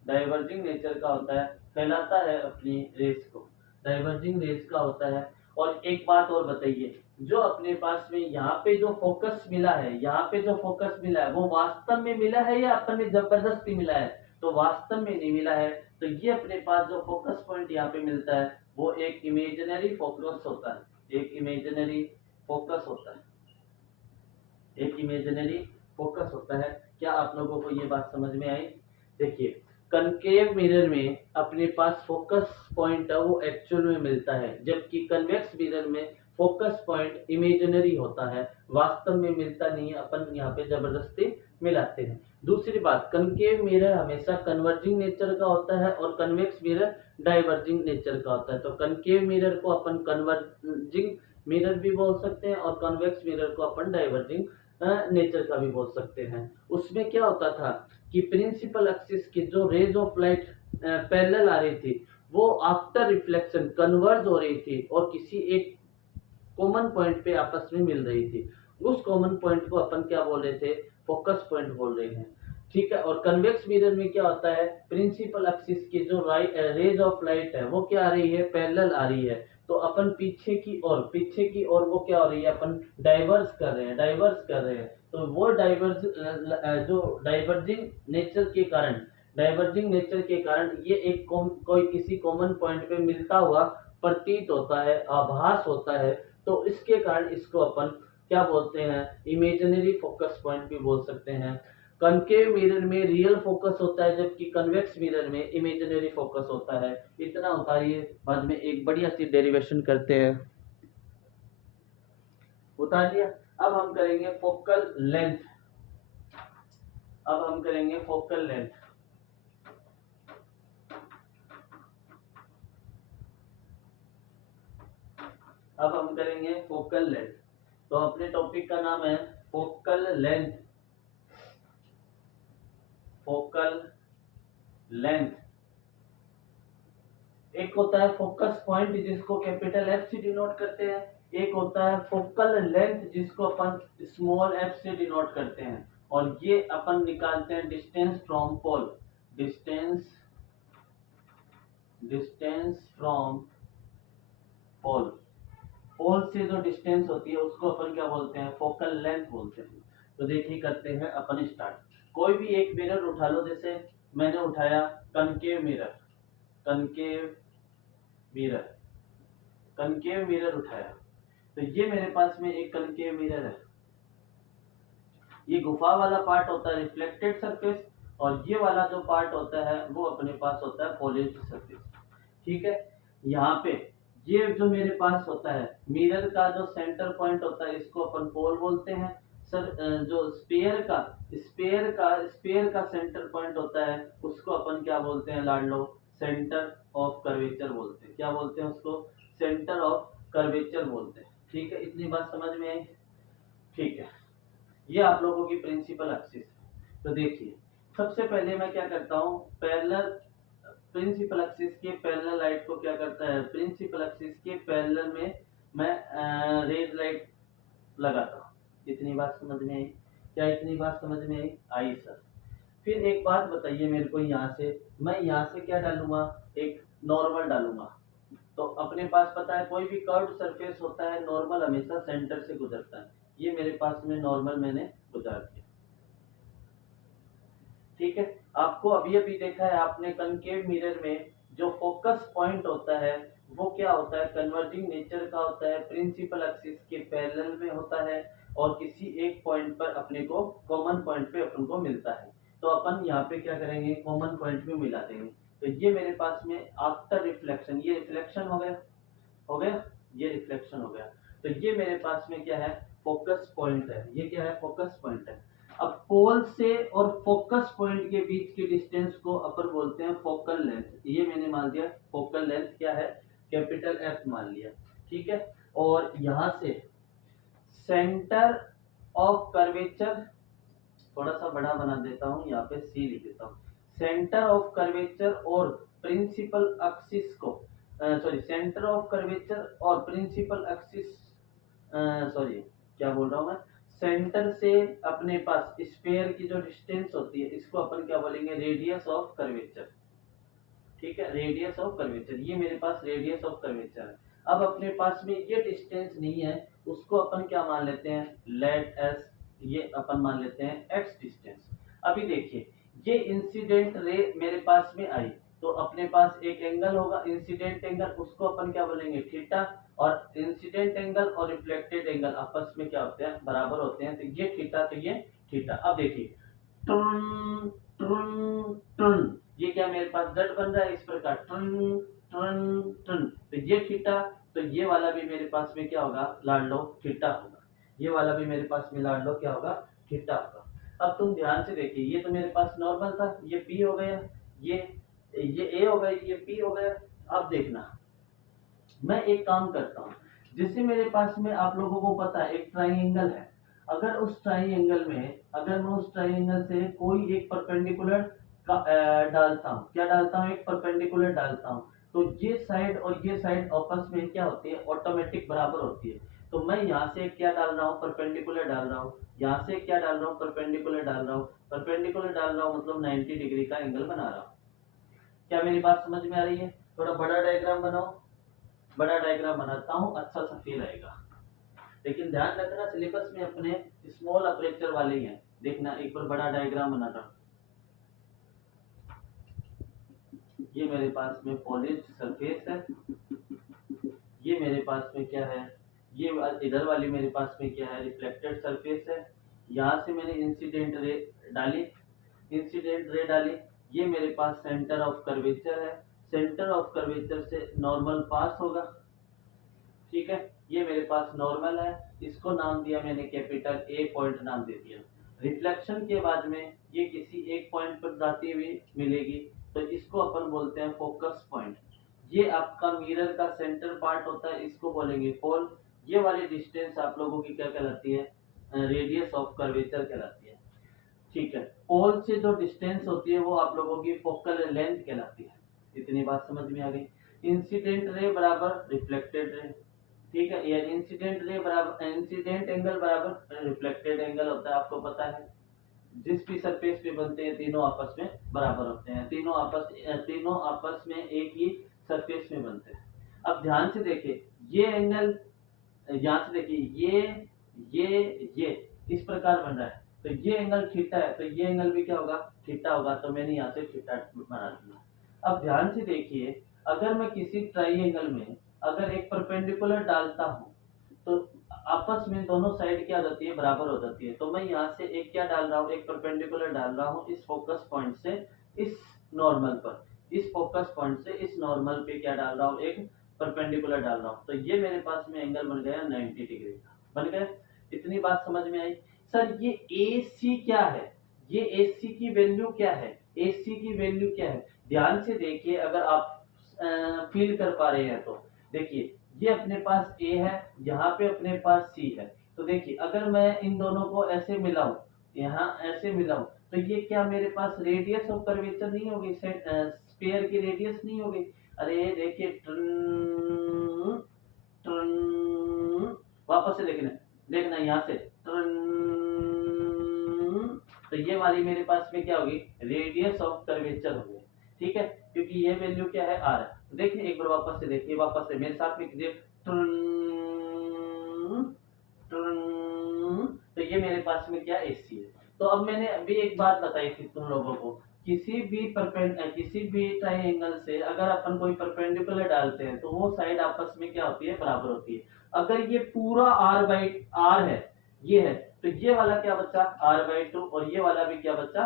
diverging nature का होता है, फैलाता है अपनी रेस को, डाइवर्जिंग रेस का होता है। और एक बात और बताइए, जो अपने पास में यहाँ पे जो फोकस मिला है, यहाँ पे जो फोकस मिला है वो वास्तव में मिला है या अपन ने जबरदस्ती मिला है, तो वास्तव में नहीं मिला है। तो ये अपने पास जो फोकस पॉइंट यहाँ पे मिलता है वो एक इमेजिनरी फोकस होता है, एक इमेजिनरी फोकस होता है, एक इमेजिनरी फोकस होता है। क्या आप लोगों को ये बात समझ में आई? देखिए कनकेव मिरर में अपने पास फोकस पॉइंट है वो एक्चुअल में मिलता है, जबकि कन्वेक्स मिरर में फोकस पॉइंट इमेजिनरी होता है, वास्तव में मिलता नहीं है, अपन यहाँ पे जबरदस्ती मिलाते हैं। दूसरी बात, कनकेव मिरर हमेशा कन्वर्जिंग नेचर का होता है और कन्वेक्स मिरर डाइवर्जिंग नेचर का होता है। तो कनकेव मिरर को अपन कन्वर्जिंग मिरर भी बोल सकते हैं और कन्वेक्स मिरर को अपन डाइवर्जिंग नेचर का भी बोल सकते हैं। उसमें क्या होता था कि प्रिंसिपल एक्सिस की जो रेज ऑफ लाइट पैरेलल आ रही थी वो आफ्टर रिफ्लेक्शन कन्वर्ज हो रही थी और किसी एक कॉमन पॉइंट पे आपस में मिल रही थी। उस कॉमन पॉइंट को अपन क्या बोल रहे थे, फोकस पॉइंट बोल रहे हैं। ठीक है। और कन्वेक्स मिरर में क्या होता है, प्रिंसिपल एक्सिस की जो रेज ऑफ लाइट है वो क्या आ रही है, पैरेलल आ रही है। तो अपन पीछे की ओर, पीछे की ओर वो क्या हो रही है, अपन डाइवर्स कर रहे हैं, डाइवर्स कर रहे हैं। तो वो डाइवर्स जो डाइवर्जिंग नेचर के कारण, डाइवर्जिंग नेचर के कारण ये एक कोई किसी कॉमन पॉइंट पे मिलता हुआ प्रतीत होता है, आभास होता है। तो इसके कारण इसको अपन क्या बोलते हैं, इमेजिनरी फोकस पॉइंट भी बोल सकते हैं। कनकेव मिरर में रियल फोकस होता है जबकि कन्वेक्स मिरर में इमेजिनरी फोकस होता है। इतना उतारिए, बाद में एक बढ़िया सी डेरिवेशन करते हैं। उतार लिया। अब हम करेंगे फोकल लेंथ, अब हम करेंगे फोकल लेंथ। अब हम करेंगे फोकल लेंथ। तो अपने टॉपिक का नाम है फोकल लेंथ, फोकल लेंथ। एक होता है फोकस पॉइंट जिसको कैपिटल एफ से डिनोट करते हैं, एक होता है फोकल लेंथ जिसको अपन स्मॉल एफ से डिनोट करते हैं, और ये अपन निकालते हैं distance from pole, distance distance from pole. Pole से जो डिस्टेंस होती है उसको अपन क्या बोलते हैं, फोकल लेंथ बोलते हैं। तो देखिए करते हैं अपन स्टार्ट। कोई भी एक मिरर उठा लो, जैसे मैंने उठाया concave mirror, concave mirror, concave mirror उठाया, तो ये मेरे पास में एक कनकेव मिरर है। ये गुफा वाला पार्ट होता है रिफ्लेक्टेड सरफेस, और ये वाला जो पार्ट होता है वो अपने पास होता है पॉलिश्ड सरफेस। ठीक है, यहाँ पे ये जो मेरे पास होता है मिरर का जो सेंटर पॉइंट होता है इसको अपन पोल बोलते हैं सर। जो स्पेयर का सेंटर पॉइंट होता है उसको अपन क्या बोलते हैं लाड लो, सेंटर ऑफ कर्वेचर बोलते हैं। क्या बोलते हैं उसको, सेंटर ऑफ कर्वेचर बोलते हैं। ठीक है, इतनी बात समझ में आई। ठीक है, ये आप लोगों की प्रिंसिपल एक्सिस है। तो देखिए सबसे पहले मैं क्या करता हूँ, पैरेलल प्रिंसिपल एक्सिस के पैरेलल लाइट को क्या करता है, प्रिंसिपल एक्सिस के पैरेलल में मैं रेज लाइट लगाता हूँ। इतनी बात समझ में आई? क्या इतनी बात समझ में आई? आई सर। फिर एक बात बताइए मेरे को, यहाँ से मैं यहाँ से क्या डालूंगा, एक नॉर्मल डालूंगा। तो अपने पास पता है कोई भी कर्व्ड सरफेस होता है नॉर्मल हमेशा सेंटर से गुजरता है। ये मेरे पास में नॉर्मल मैंने गुजार दिया। ठीक है, आपको अभी अभी देखा है आपने कनकेव मिरर में जो फोकस पॉइंट होता है वो क्या होता है, कन्वर्जिंग नेचर का होता है, प्रिंसिपल एक्सिस के पैरेलल में होता है, और किसी एक पॉइंट पर अपने को कॉमन पॉइंट पे अपन को मिलता है। तो अपन यहाँ पे क्या करेंगे, कॉमन पॉइंट में मिला देंगे। तो ये मेरे पास में आफ्टर रिफ्लेक्शन, ये रिफ्लेक्शन हो गया, हो गया, ये रिफ्लेक्शन हो गया। तो ये मेरे पास में क्या है, फोकस पॉइंट है। ये क्या है, फोकस पॉइंट है। अब पोल से और फोकस पॉइंट के बीच की डिस्टेंस को अपन बोलते हैं फोकल लेंथ। ये मैंने मान दिया फोकल लेंथ क्या है, कैपिटल एफ मान लिया। ठीक है, और यहां से सेंटर ऑफ कर्वेचर, थोड़ा सा बड़ा बना देता हूँ, यहाँ पे सी लिख देता हूँ। सेंटर ऑफ कर्वेचर और प्रिंसिपल एक्सिस को, सॉरी, सेंटर ऑफ कर्वेचर और प्रिंसिपल एक्सिस, सॉरी क्या बोल रहा हूँ मैं, सेंटर से अपने पास स्फेयर की जो डिस्टेंस होती है इसको अपन क्या बोलेंगे, रेडियस ऑफ कर्वेचर। ठीक है, रेडियस ऑफ कर्वेचर, ये मेरे पास रेडियस ऑफ कर्वेचर है। अब अपने पास में ये डिस्टेंस नहीं है, उसको अपन क्या मान लेते हैं, लेट एस, ये अपन मान लेते हैं एक्स डिस्टेंस। अभी देखिए ये इंसिडेंट रे मेरे पास में आई, तो अपने पास एक एंगल होगा इंसिडेंट एंगल, उसको अपन क्या बोलेंगे, थीटा। और इंसिडेंट एंगल और रिफ्लेक्टेड एंगल आपस में क्या होते हैं, बराबर होते हैं। तो ये थीटा, तो ये थीटा। अब देखिए टन टन टन, ये क्या मेरे पास जेड बन रहा है इस प्रकार, टन टन टन। तो ये थीटा, तो ये वाला भी मेरे पास में क्या होगा, लाड लो थीटा होगा। ये वाला भी मेरे पास में लाड लो क्या होगा, थीटा होगा। अब तुम ध्यान से देखिए, ये तो मेरे पास नॉर्मल था, ये पी हो गया, ये ए हो गया, ये पी हो गया। अब देखना मैं एक काम करता हूँ, जैसे मेरे पास में आप लोगों को पता है एक ट्राइंगल है, अगर उस ट्राइंगल में, अगर मैं उस ट्राइंगल से कोई एक परपेंडिकुलर डालता हूँ, क्या डालता हूँ, एक परपेंडिकुलर डालता हूँ, तो ये साइड और ये साइड आपस में क्या होती है, ऑटोमेटिक बराबर होती है। तो मैं यहाँ से क्या डाल रहा हूँ, परपेंडिकुलर डाल रहा हूँ, यहाँ से क्या डाल रहा हूँ, परपेंडिकुलर डाल रहा हूँ, परपेंडिकुलर डाल रहा हूँ, मतलब 90 डिग्री का एंगल बना रहा हूँ। क्या मेरी बात समझ में आ रही है? थोड़ा बड़ा डायग्राम बनाओ, बड़ा डायग्राम बनाता हूँ, अच्छा सा फील आएगा। लेकिन ध्यान रखना सिलेबस में अपने स्मॉल अपर्चर वाले ही हैं। देखना एक बार बड़ा डायग्राम बनाता हूँ। ये मेरे पास में पॉलिश्ड सरफेस है, ये मेरे पास में क्या है, ये इधर वाली मेरे पास में क्या है, रिफ्लेक्टेड सरफेस है। यहाँ से मैंने इंसिडेंट रे डाली, इंसिडेंट रे डाली, ये मेरे पास सेंटर ऑफ कर्वेचर है, सेंटर ऑफ कर्वेचर से नॉर्मल पास होगा। ठीक है, ये मेरे पास नॉर्मल है, इसको नाम दिया मैंने कैपिटल ए, पॉइंट नाम दे दिया। रिफ्लेक्शन के बाद में ये किसी एक पॉइंट पर जाती हुई मिलेगी, तो इसको अपन बोलते हैं फोकस पॉइंट। ये आपका मिरर का सेंटर पार्ट होता है, इसको बोलेंगे पोल। ये वाली डिस्टेंस आप लोगों की क्या कहलाती है, रेडियस ऑफ कर्वेचर कहलाती है। ठीक है, पोल से जो डिस्टेंस होती है वो आप लोगों की फोकल लेंथ कहलाती है। इतनी बात समझ में आ गई? इंसिडेंट रे बराबर रिफ्लेक्टेड रे, ठीक है, या इंसिडेंट रे बराबर इंसिडेंट एंगल बराबर रिफ्लेक्टेड एंगल होता है, आपको पता है। जिस भी सरफेस पे बनते हैं तीनों आपस में बराबर होते हैं, तीनों आपस में एक ही सरफेस में बनते हैं। अब ध्यान से देखिए, ये एंगल यहाँ से देखिए, ये इस प्रकार बन रहा है, तो ये एंगल थीटा है, तो ये एंगल भी क्या होगा, थीटा होगा, तो मैंने यहाँ से थीटा बना दिया। अब ध्यान से देखिए, अगर मैं किसी ट्राइंगल में अगर एक परपेंडिकुलर डालता हूँ, तो आपस में दोनों साइड क्या हो जाती है, बराबर हो जाती है। तो मैं यहाँ से एक क्या डाल रहा हूँ, एक परपेंडिकुलर डाल रहा हूँ इस फोकस पॉइंट से इस नॉर्मल पर, इस फोकस पॉइंट से इस नॉर्मल पे क्या डाल रहा हूँ, एक परपेंडिकुलर डाल रहा हूँ, तो ये मेरे पास में एंगल बन गया 90 डिग्री का, बन गया। इतनी बात समझ में आई। सर ये AC क्या है, ये AC की वैल्यू क्या है, AC की वैल्यू क्या है, ध्यान से देखिए, अगर आप फील कर पा रहे हैं तो देखिए, ये अपने पास A है, यहाँ पे अपने पास C है, तो देखिए अगर मैं इन दोनों को ऐसे मिलाऊं, यहाँ ऐसे मिलाऊं, तो ये क्या मेरे पास रेडियस ऑफ कर्वेचर नहीं होगी, स्फीयर की रेडियस नहीं होगी। अरे देखिए, ट्रन ट्रन, वापस से देखना, देखना यहाँ से ट्रन, तो ये वाली मेरे पास में क्या होगी, रेडियस ऑफ कर्वेचर होगी, ठीक है, क्योंकि ये वैल्यू क्या है, R है। तो देखिए एक बार वापस से देखिए, वापस से मेरे साथ में कीजिए, ट्रन ट्रन, तो ये मेरे पास में क्या AC है। तो अब मैंने अभी एक बात बताई थी तुम लोगों को, किसी भी ट्राइंगल से अगर अपन कोई परपेंडिकुलर डालते हैं तो वो साइड आपस में क्या होती है, बराबर होती है। अगर ये पूरा R है, ये है, तो ये वाला क्या बचा, R/2, और ये वाला भी क्या बचा,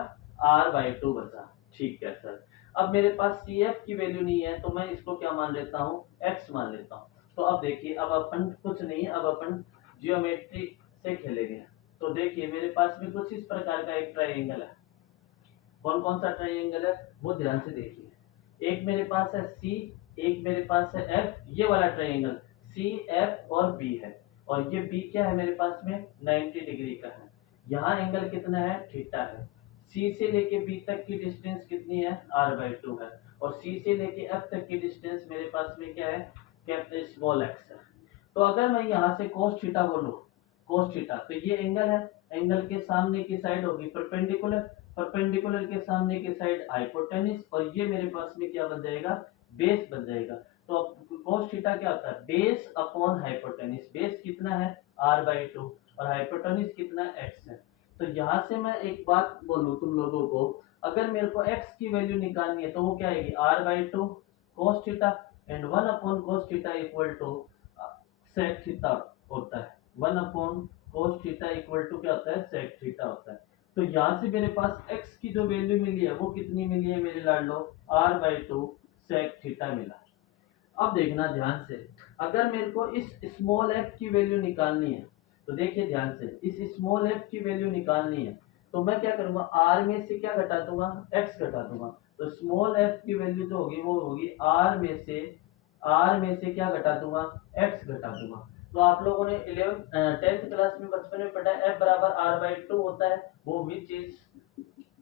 R/2 बचा, ठीक है सर। अब मेरे पास CF की वैल्यू नहीं है, तो मैं इसको क्या मान लेता हूँ, X मान लेता हूँ। तो अब देखिए, अब अपन कुछ नहीं, अब अपन जियोमेट्री से खेलेंगे। तो देखिए मेरे पास में कुछ इस प्रकार का एक ट्राइंगल है, कौन कौन सा ट्राइंगल है वो ध्यान से देखिए। एक मेरे पास है C, एक मेरे पास है F, ये वाला ट्राइंगल C, F और B है, और ये B क्या है मेरे पास में 90 डिग्री का है। यहाँ एंगल कितना है, थीटा है। C से लेके B तक की डिस्टेंस कितनी है, R/2 है, और C से लेके F तक की डिस्टेंस मेरे पास में क्या है, स्मॉल x है। तो अगर मैं यहाँ से cos थीटा बोलूँ, cos थीटा, तो ये एंगल है, एंगल के सामने की साइड होगी परपेंडिकुलर, परपेंडिकुलर के सामने की साइड हाइपोटेन्यूज, और ये मेरे पास में क्या बन जाएगा, बेस बन जाएगा। तो अब cos थीटा क्या होता है, बेस अपॉन हाइपोटेन्यूज, बेस कितना है, R/2, और हाइपोटेन्यूज कितना x है। तो यहाँ से मैं एक बात बोलूँ तुम लोगों को, अगर मेरे को x की वैल्यू निकालनी है तो वो क्या आएगी, R/2 cos theta, and 1 upon cos theta equal to sec theta होता है। 1 upon cos theta equal to क्या होता है, sec थीटा होता है। तो यहाँ से मेरे पास x की जो वैल्यू मिली है वो कितनी मिली है मेरे लाडलो, R/2 sec थीटा मिला। अब देखना ध्यान से, अगर मेरे को इस स्मॉल f की वैल्यू निकालनी है, तो देखिए ध्यान से, इस स्मॉल f की वैल्यू निकालनी है, तो मैं क्या करूंगा, r में से क्या घटा दूंगा, x घटा दूंगा। तो स्मॉल f की वैल्यू जो होगी वो होगी r में से क्या घटा दूंगा, x घटा दूंगा। तो आप लोगों ने 10th क्लास में बचपन में पढ़ा है, f बराबर R/2 होता है, वो विच इज,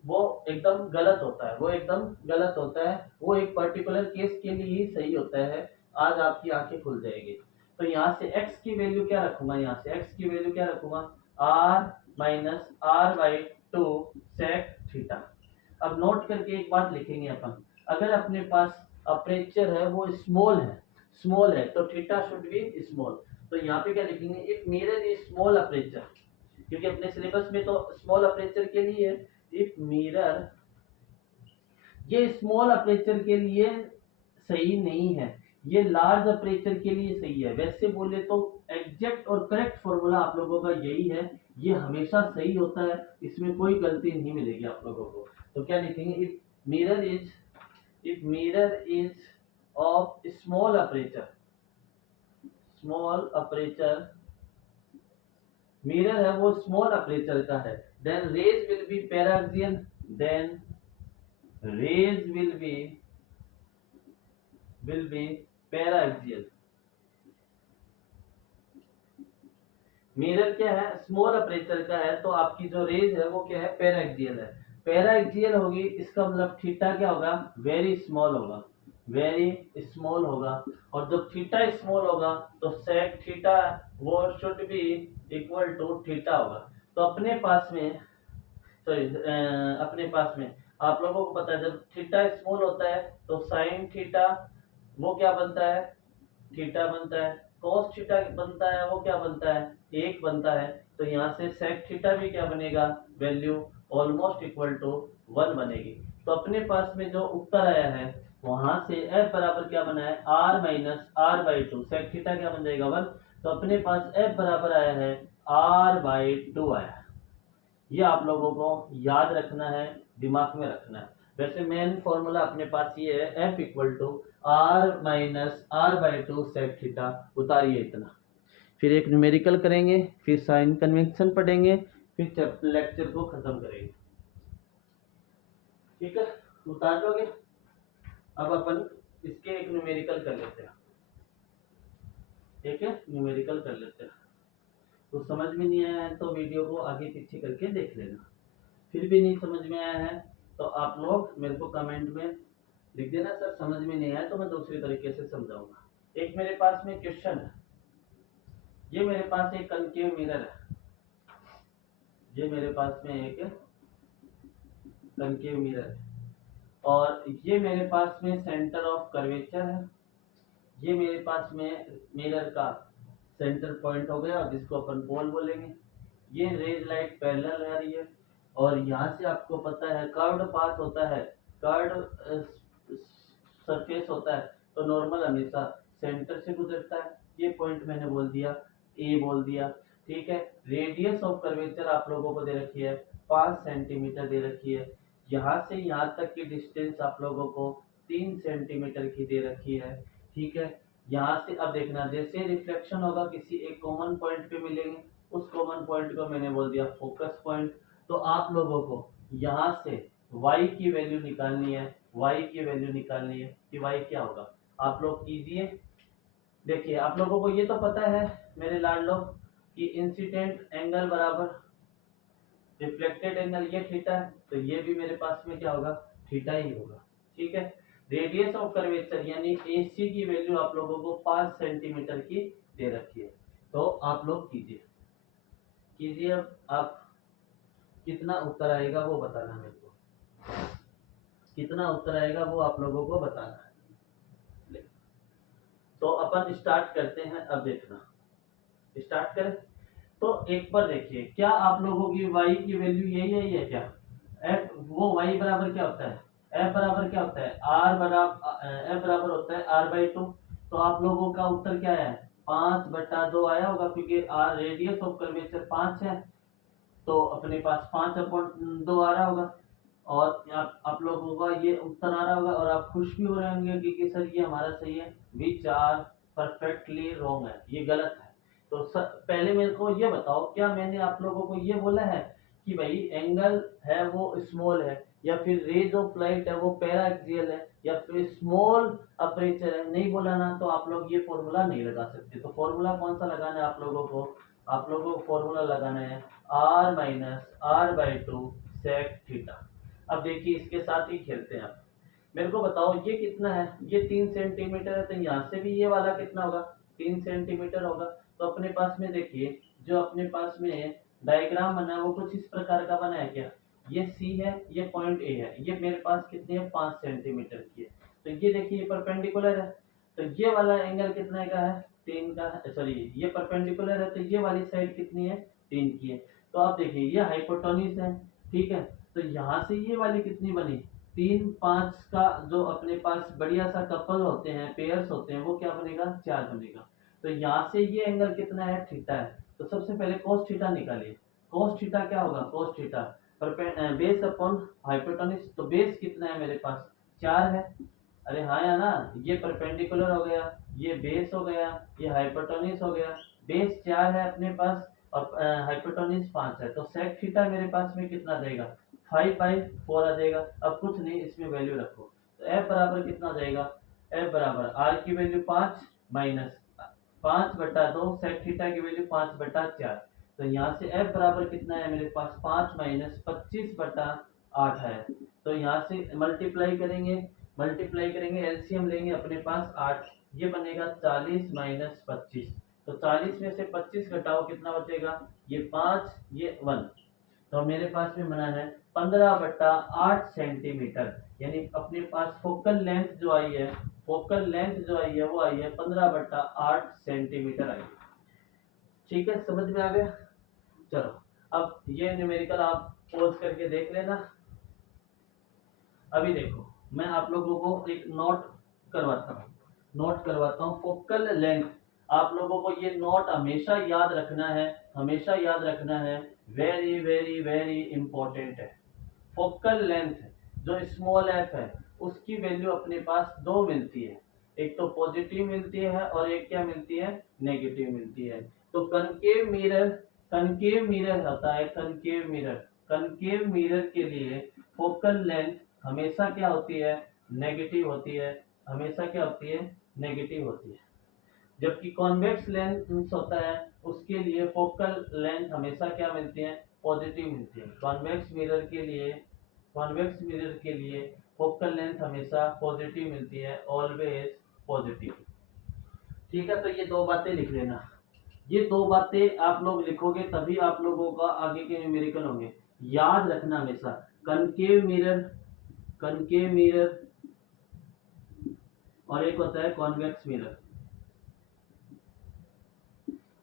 वो एकदम गलत होता है, वो एकदम गलत होता है, वो एक पर्टिकुलर केस के लिए ही सही होता है। आज आपकी आंखें खुल जाएगी। तो यहाँ से x की वैल्यू क्या रखूंगा, यहाँ से x की वैल्यू क्या रखूंगा, r minus R/2 sec theta. अब नोट करके एक बात लिखेंगे अपन, अगर अपने पास अपर्चर है वो स्मॉल है तो थीटा शुड बी स्मॉल। तो यहाँ पे क्या लिखेंगे, if mirror is small aperture, क्योंकि अपने सिलेबस में तो स्मॉल अपर्चर के लिए है। इफ मिरर, ये स्मॉल अपर्चर के लिए सही नहीं है, ये लार्ज अपर्चर के लिए सही है। वैसे बोले तो एग्जैक्ट और करेक्ट फॉर्मूला आप लोगों का यही है, ये हमेशा सही होता है, इसमें कोई गलती नहीं मिलेगी आप लोगों को। तो क्या लिखेंगे, if mirror is of small aperture, mirror है वो स्मॉल अपर्चर का है, then rays will be paraxial, then rays will be paraxial। Mirror क्या है, स्मॉल अपर्चर का है, तो आपकी जो रेज है वो क्या है, पैराक्सियल है। पैराक्सियल होगी, इसका मतलब थीटा क्या होगा, वेरी स्मॉल होगा। वेरी स्मॉल होगा, और जब थीटा स्मॉल होगा तो सेक थीटा वो should be equal to theta होगा। तो अपने पास में, सॉरी, अपने पास में आप लोगों को पता है जब थीटा स्मॉल होता है तो साइन थीटा वो क्या बनता है, थीटा बनता है। cos थीटा बनता है, वो क्या बनता है, एक बनता है। तो यहाँ से sec थीटा भी क्या बनेगा, वैल्यू ऑलमोस्ट इक्वल टू 1 बनेगी। तो अपने पास में जो उत्तर आया है वहां से f बराबर क्या बना है, r minus R by two, sec theta क्या बन जाएगा 1। तो अपने पास f बराबर आया है r बाई टू आया है। ये आप लोगों को याद रखना है, दिमाग में रखना है। वैसे मेन फॉर्मूला अपने पास ये है, F equal to R minus R by two sec theta. उतारिए इतना, फिर एक न्यूमेरिकल करेंगे, फिर साइन कन्वेंशन पढ़ेंगे, फिर लेक्चर को खत्म करेंगे। ठीक है, उतार लोगे। अब अपन इसके एक न्यूमेरिकल कर लेते हैं। ठीक है, न्यूमेरिकल कर लेते हैं। तो समझ में नहीं आया है तो वीडियो को आगे पीछे करके देख लेना। फिर भी नहीं समझ में आया है तो आप लोग मेरे को कमेंट में लिख देना, सर समझ में नहीं आया तो मैं दूसरी तरीके से समझाऊंगा। एक मेरे पास में क्वेश्चन है, ये मेरे पास एक कनकेव मिरर है, ये मेरे पास में एक कनकेव मिरर है, और ये मेरे पास में सेंटर ऑफ कर्वेचर है। ये मेरे पास में मिरर का सेंटर पॉइंट हो गया जिसको अपन पोल बोलेंगे। ये रेज लाइट पैरेलल आ रही है, और यहाँ से आपको पता है कर्व्ड पाथ होता है, कर्व्ड सरफेस होता है, तो नॉर्मल हमेशा सेंटर से गुजरता है। ये पॉइंट मैंने बोल दिया, ए बोल दिया। ठीक है, रेडियस ऑफ कर्वेचर आप लोगों को दे रखी है 5 सेंटीमीटर दे रखी है। यहाँ से यहाँ तक की डिस्टेंस आप लोगों को 3 सेंटीमीटर की दे रखी है। ठीक है, यहाँ से अब देखना, जैसे रिफ्लेक्शन होगा किसी एक कॉमन पॉइंट पे मिलेंगे, उस कॉमन पॉइंट को मैंने बोल दिया फोकस पॉइंट। तो आप लोगों को यहाँ से y की वैल्यू निकालनी है, y की वैल्यू निकालनी है कि y क्या होगा। आप लोग कीजिए। देखिए आप लोगों को ये तो पता है मेरे लाडलो कि इंसिडेंट एंगल बराबर रिफ्लेक्टेड एंगल, ये थीटा है, तो ये भी मेरे पास में क्या होगा, थीटा ही होगा। ठीक है, रेडियस ऑफ कर्वेचर यानी AC की वैल्यू आप लोगों को 5 सेंटीमीटर की दे रखी है। तो आप लोग कीजिए कीजिए, अब आप कितना उत्तर आएगा वो बताना मेरे को, कितना उत्तर आएगा वो आप लोगों को बताना है। तो अपन स्टार्ट करते हैं, अब देखना, स्टार्ट करें। तो एक बार देखिए, क्या आप लोगों की y की वैल्यू यही है क्या, f वो y बराबर क्या होता है, f बराबर क्या होता है, r बराबर f बराबर होता है r बाई टू। तो आप लोगों का उत्तर क्या है, 5/2 आया होगा, क्योंकि r रेडियस ऑफ कर्वेचर 5 है, तो अपने पास 5/2 आ रहा होगा। और आप लोगों का ये उत्तर आ रहा होगा, और आप खुश भी हो रहे होंगे कि सर ये हमारा सही है, विच आर परफेक्टली रॉन्ग है, ये गलत है। तो सर पहले मेरे को ये बताओ, क्या मैंने आप लोगों को ये बोला है कि भाई एंगल है वो स्मॉल है, या फिर रेज ऑफ लाइट है वो पैरा एक्सियल है, या फिर स्मॉल अपर्चर है, नहीं बोला ना, तो आप लोग ये फॉर्मूला नहीं लगा सकते। तो फॉर्मूला कौन सा लगाना है आप लोगों को, आप लोगों को फॉर्मूला लगाना है r minus R by two sec theta. अब देखिए इसके साथ ही खेलते हैं। आप मेरे को बताओ ये कितना है, ये 3 सेंटीमीटर है, तो यहाँ से भी ये वाला कितना होगा, 3 सेंटीमीटर होगा। तो अपने पास में देखिए, जो अपने पास में डायग्राम बना है वो कुछ इस प्रकार का बना है क्या, ये सी है, ये पॉइंट ए है, ये मेरे पास कितनी है 5 सेंटीमीटर की है। तो ये देखिए ये परपेंडिकुलर है, तो ये वाला एंगल कितने का है, 3 का है, सॉरी ये परपेंडिकुलर है, तो ये वाली साइड कितनी है, 3 की है। तो आप देखिए ये हाइपोटेन्यूज है। ठीक है, तो यहाँ से ये वाली कितनी बनी, 3 5 का जो अपने पास बढ़िया सा कपल होते हैं, पेयर्स होते हैं, वो क्या बनेगा, 4 बनेगा। तो यहाँ से ये एंगल कितना है, थीटा है। तो सबसे पहले कोस थीटा निकालिए। कोस थीटा क्या होगा, cos theta base upon hypotenuse. तो बेस कितना है मेरे पास, 4 है। अरे हाँ या ना, ये परपेंडिकुलर हो गया, ये बेस हो गया, ये हाइपोटेन्यूज हो गया। बेस 4 है अपने पास, और हाइपोटेन्यूज 5 है, तो सेक थीटा मेरे पास में कितना देगा, 5/4 आ जाएगा। अब कुछ नहीं, इसमें वैल्यू रखो, तो एफ बराबर कितना आ जाएगा, एफ बराबर आर की वैल्यू 5 माइनस 5/2, सेक थीटा की वैल्यू 5/4। तो यहाँ से एफ बराबर कितना है मेरे पास, 5 माइनस 25/8 है। तो यहाँ से मल्टीप्लाई करेंगे, मल्टीप्लाई करेंगे, एलसीएम लेंगे, अपने पास 8, ये बनेगा 40 माइनस 25। तो 40 में से 25 घटाओ, कितना बचेगा, ये 5, ये 1। तो मेरे पास में बना है 15/8 सेंटीमीटर, यानी अपने पास फोकल लेंथ जो आई है, फोकल लेंथ जो आई है वो आई है 15/8 सेंटीमीटर आई है। ठीक है, समझ में आ गया। चलो, अब ये न्यूमेरिकल आप पॉज करके देख लेना। अभी देखो, मैं आप लोगों को एक नोट करवाता हूँ फोकल लेंथ। आप लोगों को ये नोट हमेशा याद रखना है, हमेशा याद रखना है, वेरी वेरी वेरी इंपॉर्टेंट है। फोकल लेंथ जो स्मॉल एफ है उसकी वैल्यू अपने पास दो मिलती है, एक तो पॉजिटिव मिलती है और एक क्या मिलती है, नेगेटिव मिलती है। तो कनकेव मिरर होता है, कनकेव मिरर के लिए फोकल लेंथ हमेशा क्या होती है, नेगेटिव होती है, हमेशा क्या होती है, नेगेटिव होती है। जबकि कॉन्वेक्स लेंस होता है उसके लिए फोकल लेंथ हमेशा क्या मिलती है, पॉजिटिव मिलती है। कॉन्वेक्स मिरर के लिए फोकल लेंथ हमेशा पॉजिटिव मिलती है, ऑलवेज पॉजिटिव। ठीक है, तो ये दो बातें लिख लेना। ये दो बातें आप लोग लिखोगे तभी आप लोगों का आगे के न्यूमेरिकल होंगे। याद रखना हमेशा, कनकेव मिरर और एक होता है कॉन्वेक्स मिरर।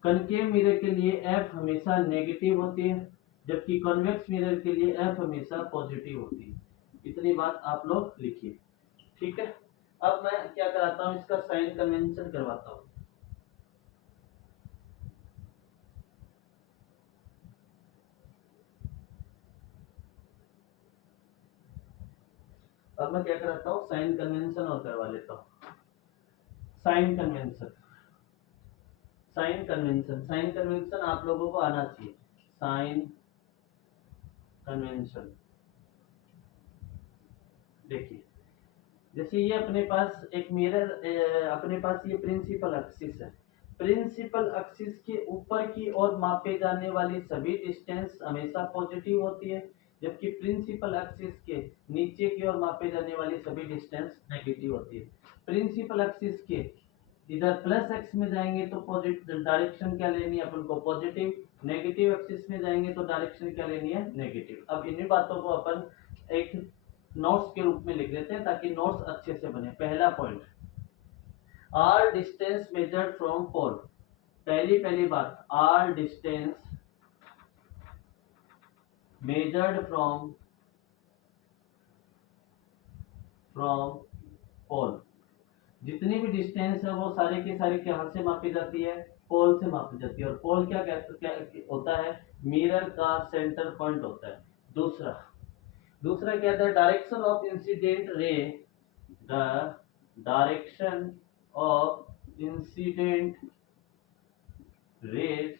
कनकेव मिरर के लिए एफ हमेशा नेगेटिव होती है, जबकि कॉन्वेक्स मिरर के लिए एफ हमेशा पॉजिटिव होती है। इतनी बात आप लोग लिखिए। ठीक है, अब मैं क्या कराता हूँ, इसका साइन कन्वेंशन करवाता हूँ। अब मैं क्या कराता हूँ, साइन कन्वेंशन और करवा लेता हूँ। साइन कन्वेंशन, साइन कन्वेंशन आप लोगों को आना चाहिए। साइन कन्वेंशन देखिए, जैसे ये अपने पास एक मिरर, अपने पास ये प्रिंसिपल एक्सिस है। प्रिंसिपल एक्सिस के ऊपर की ओर मापे जाने वाली सभी डिस्टेंस हमेशा पॉजिटिव होती है, जबकि प्रिंसिपल एक्सिस के नीचे की ओर मापे जाने वाली सभी डिस्टेंस नेगेटिव होती है। प्रिंसिपल एक्सिस के इधर प्लस एक्स में जाएंगे तो पॉजिटिव डायरेक्शन क्या लेनी है अपन को, पॉजिटिव। नेगेटिव एक्सिस में जाएंगे तो डायरेक्शन क्या लेनी है, नेगेटिव। अब इन्हीं बातों को अपन एक नोट्स के रूप में लिख लेते हैं ताकि नोट्स अच्छे से बने। पहला point, R distance measured from pole. पहली बात, R distance measured from pole. जितनी भी डिस्टेंस है वो सारे के सारे कहाँ से मापी जाती है, पोल से मापी जाती है। और पोल क्या क्या होता है, मिरर का सेंटर पॉइंट होता है। दूसरा दूसरा क्या था, direction of incident ray, the direction of incident rays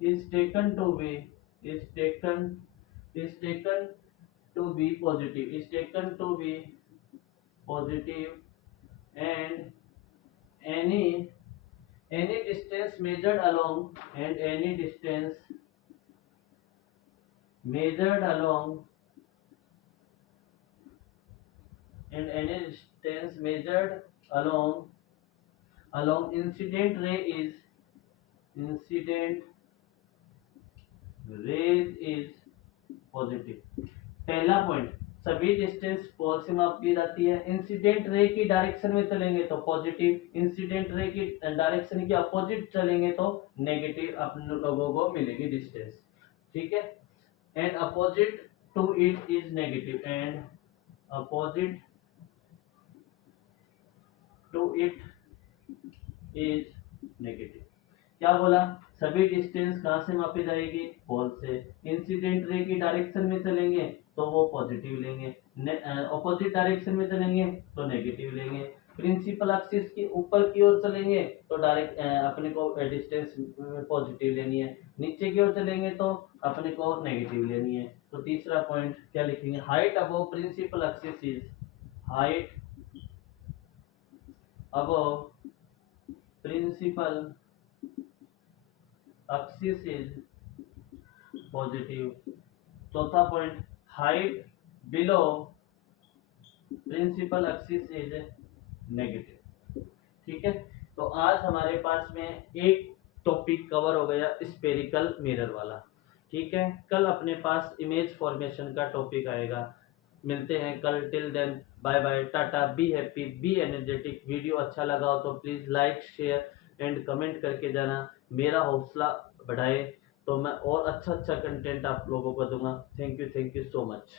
is taken to be is taken to be positive, and any distance measured along and any distance measured along and any distance measured along incident ray is incident rays is positive. पहला point, सभी distance पोल से माप की जाती है। Incident ray की direction में चलेंगे तो पॉजिटिव, इंसिडेंट रे की डायरेक्शन की अपोजिट चलेंगे तो नेगेटिव अपन लोगों को मिलेगी डिस्टेंस। ठीक है, and opposite to it is negative, and opposite to it is negative. क्या बोला, सभी डिस्टेंस कहाँ से मापी जाएगी, पोल से। इंसिडेंट रे की डायरेक्शन में चलेंगे तो वो पॉजिटिव लेंगे, ऑपोजिट डायरेक्शन में चलेंगे तो नेगेटिव लेंगे। प्रिंसिपल एक्सिस के ऊपर की ओर चलेंगे तो डायरेक्ट अपने को डिस्टेंस पॉजिटिव लेनी है, नीचे की ओर चलेंगे तो अपने को नेगेटिव लेनी है। तो तीसरा पॉइंट क्या लिखेंगे, height above principal axis is, height above principal axis is positive. चौथा point, height below principal axis is negative. ठीक है, तो आज हमारे पास में एक टॉपिक कवर हो गया स्पेरिकल मिरर वाला। ठीक है, कल अपने पास इमेज फॉर्मेशन का टॉपिक आएगा। मिलते हैं कल, टिल देन बाय बाय, टाटा, be happy, be energetic. Video अच्छा लगा हो तो please like share and comment करके जाना, मेरा हौसला बढ़ाए तो मैं और अच्छा अच्छा कंटेंट आप लोगों को दूंगा। Thank you so much.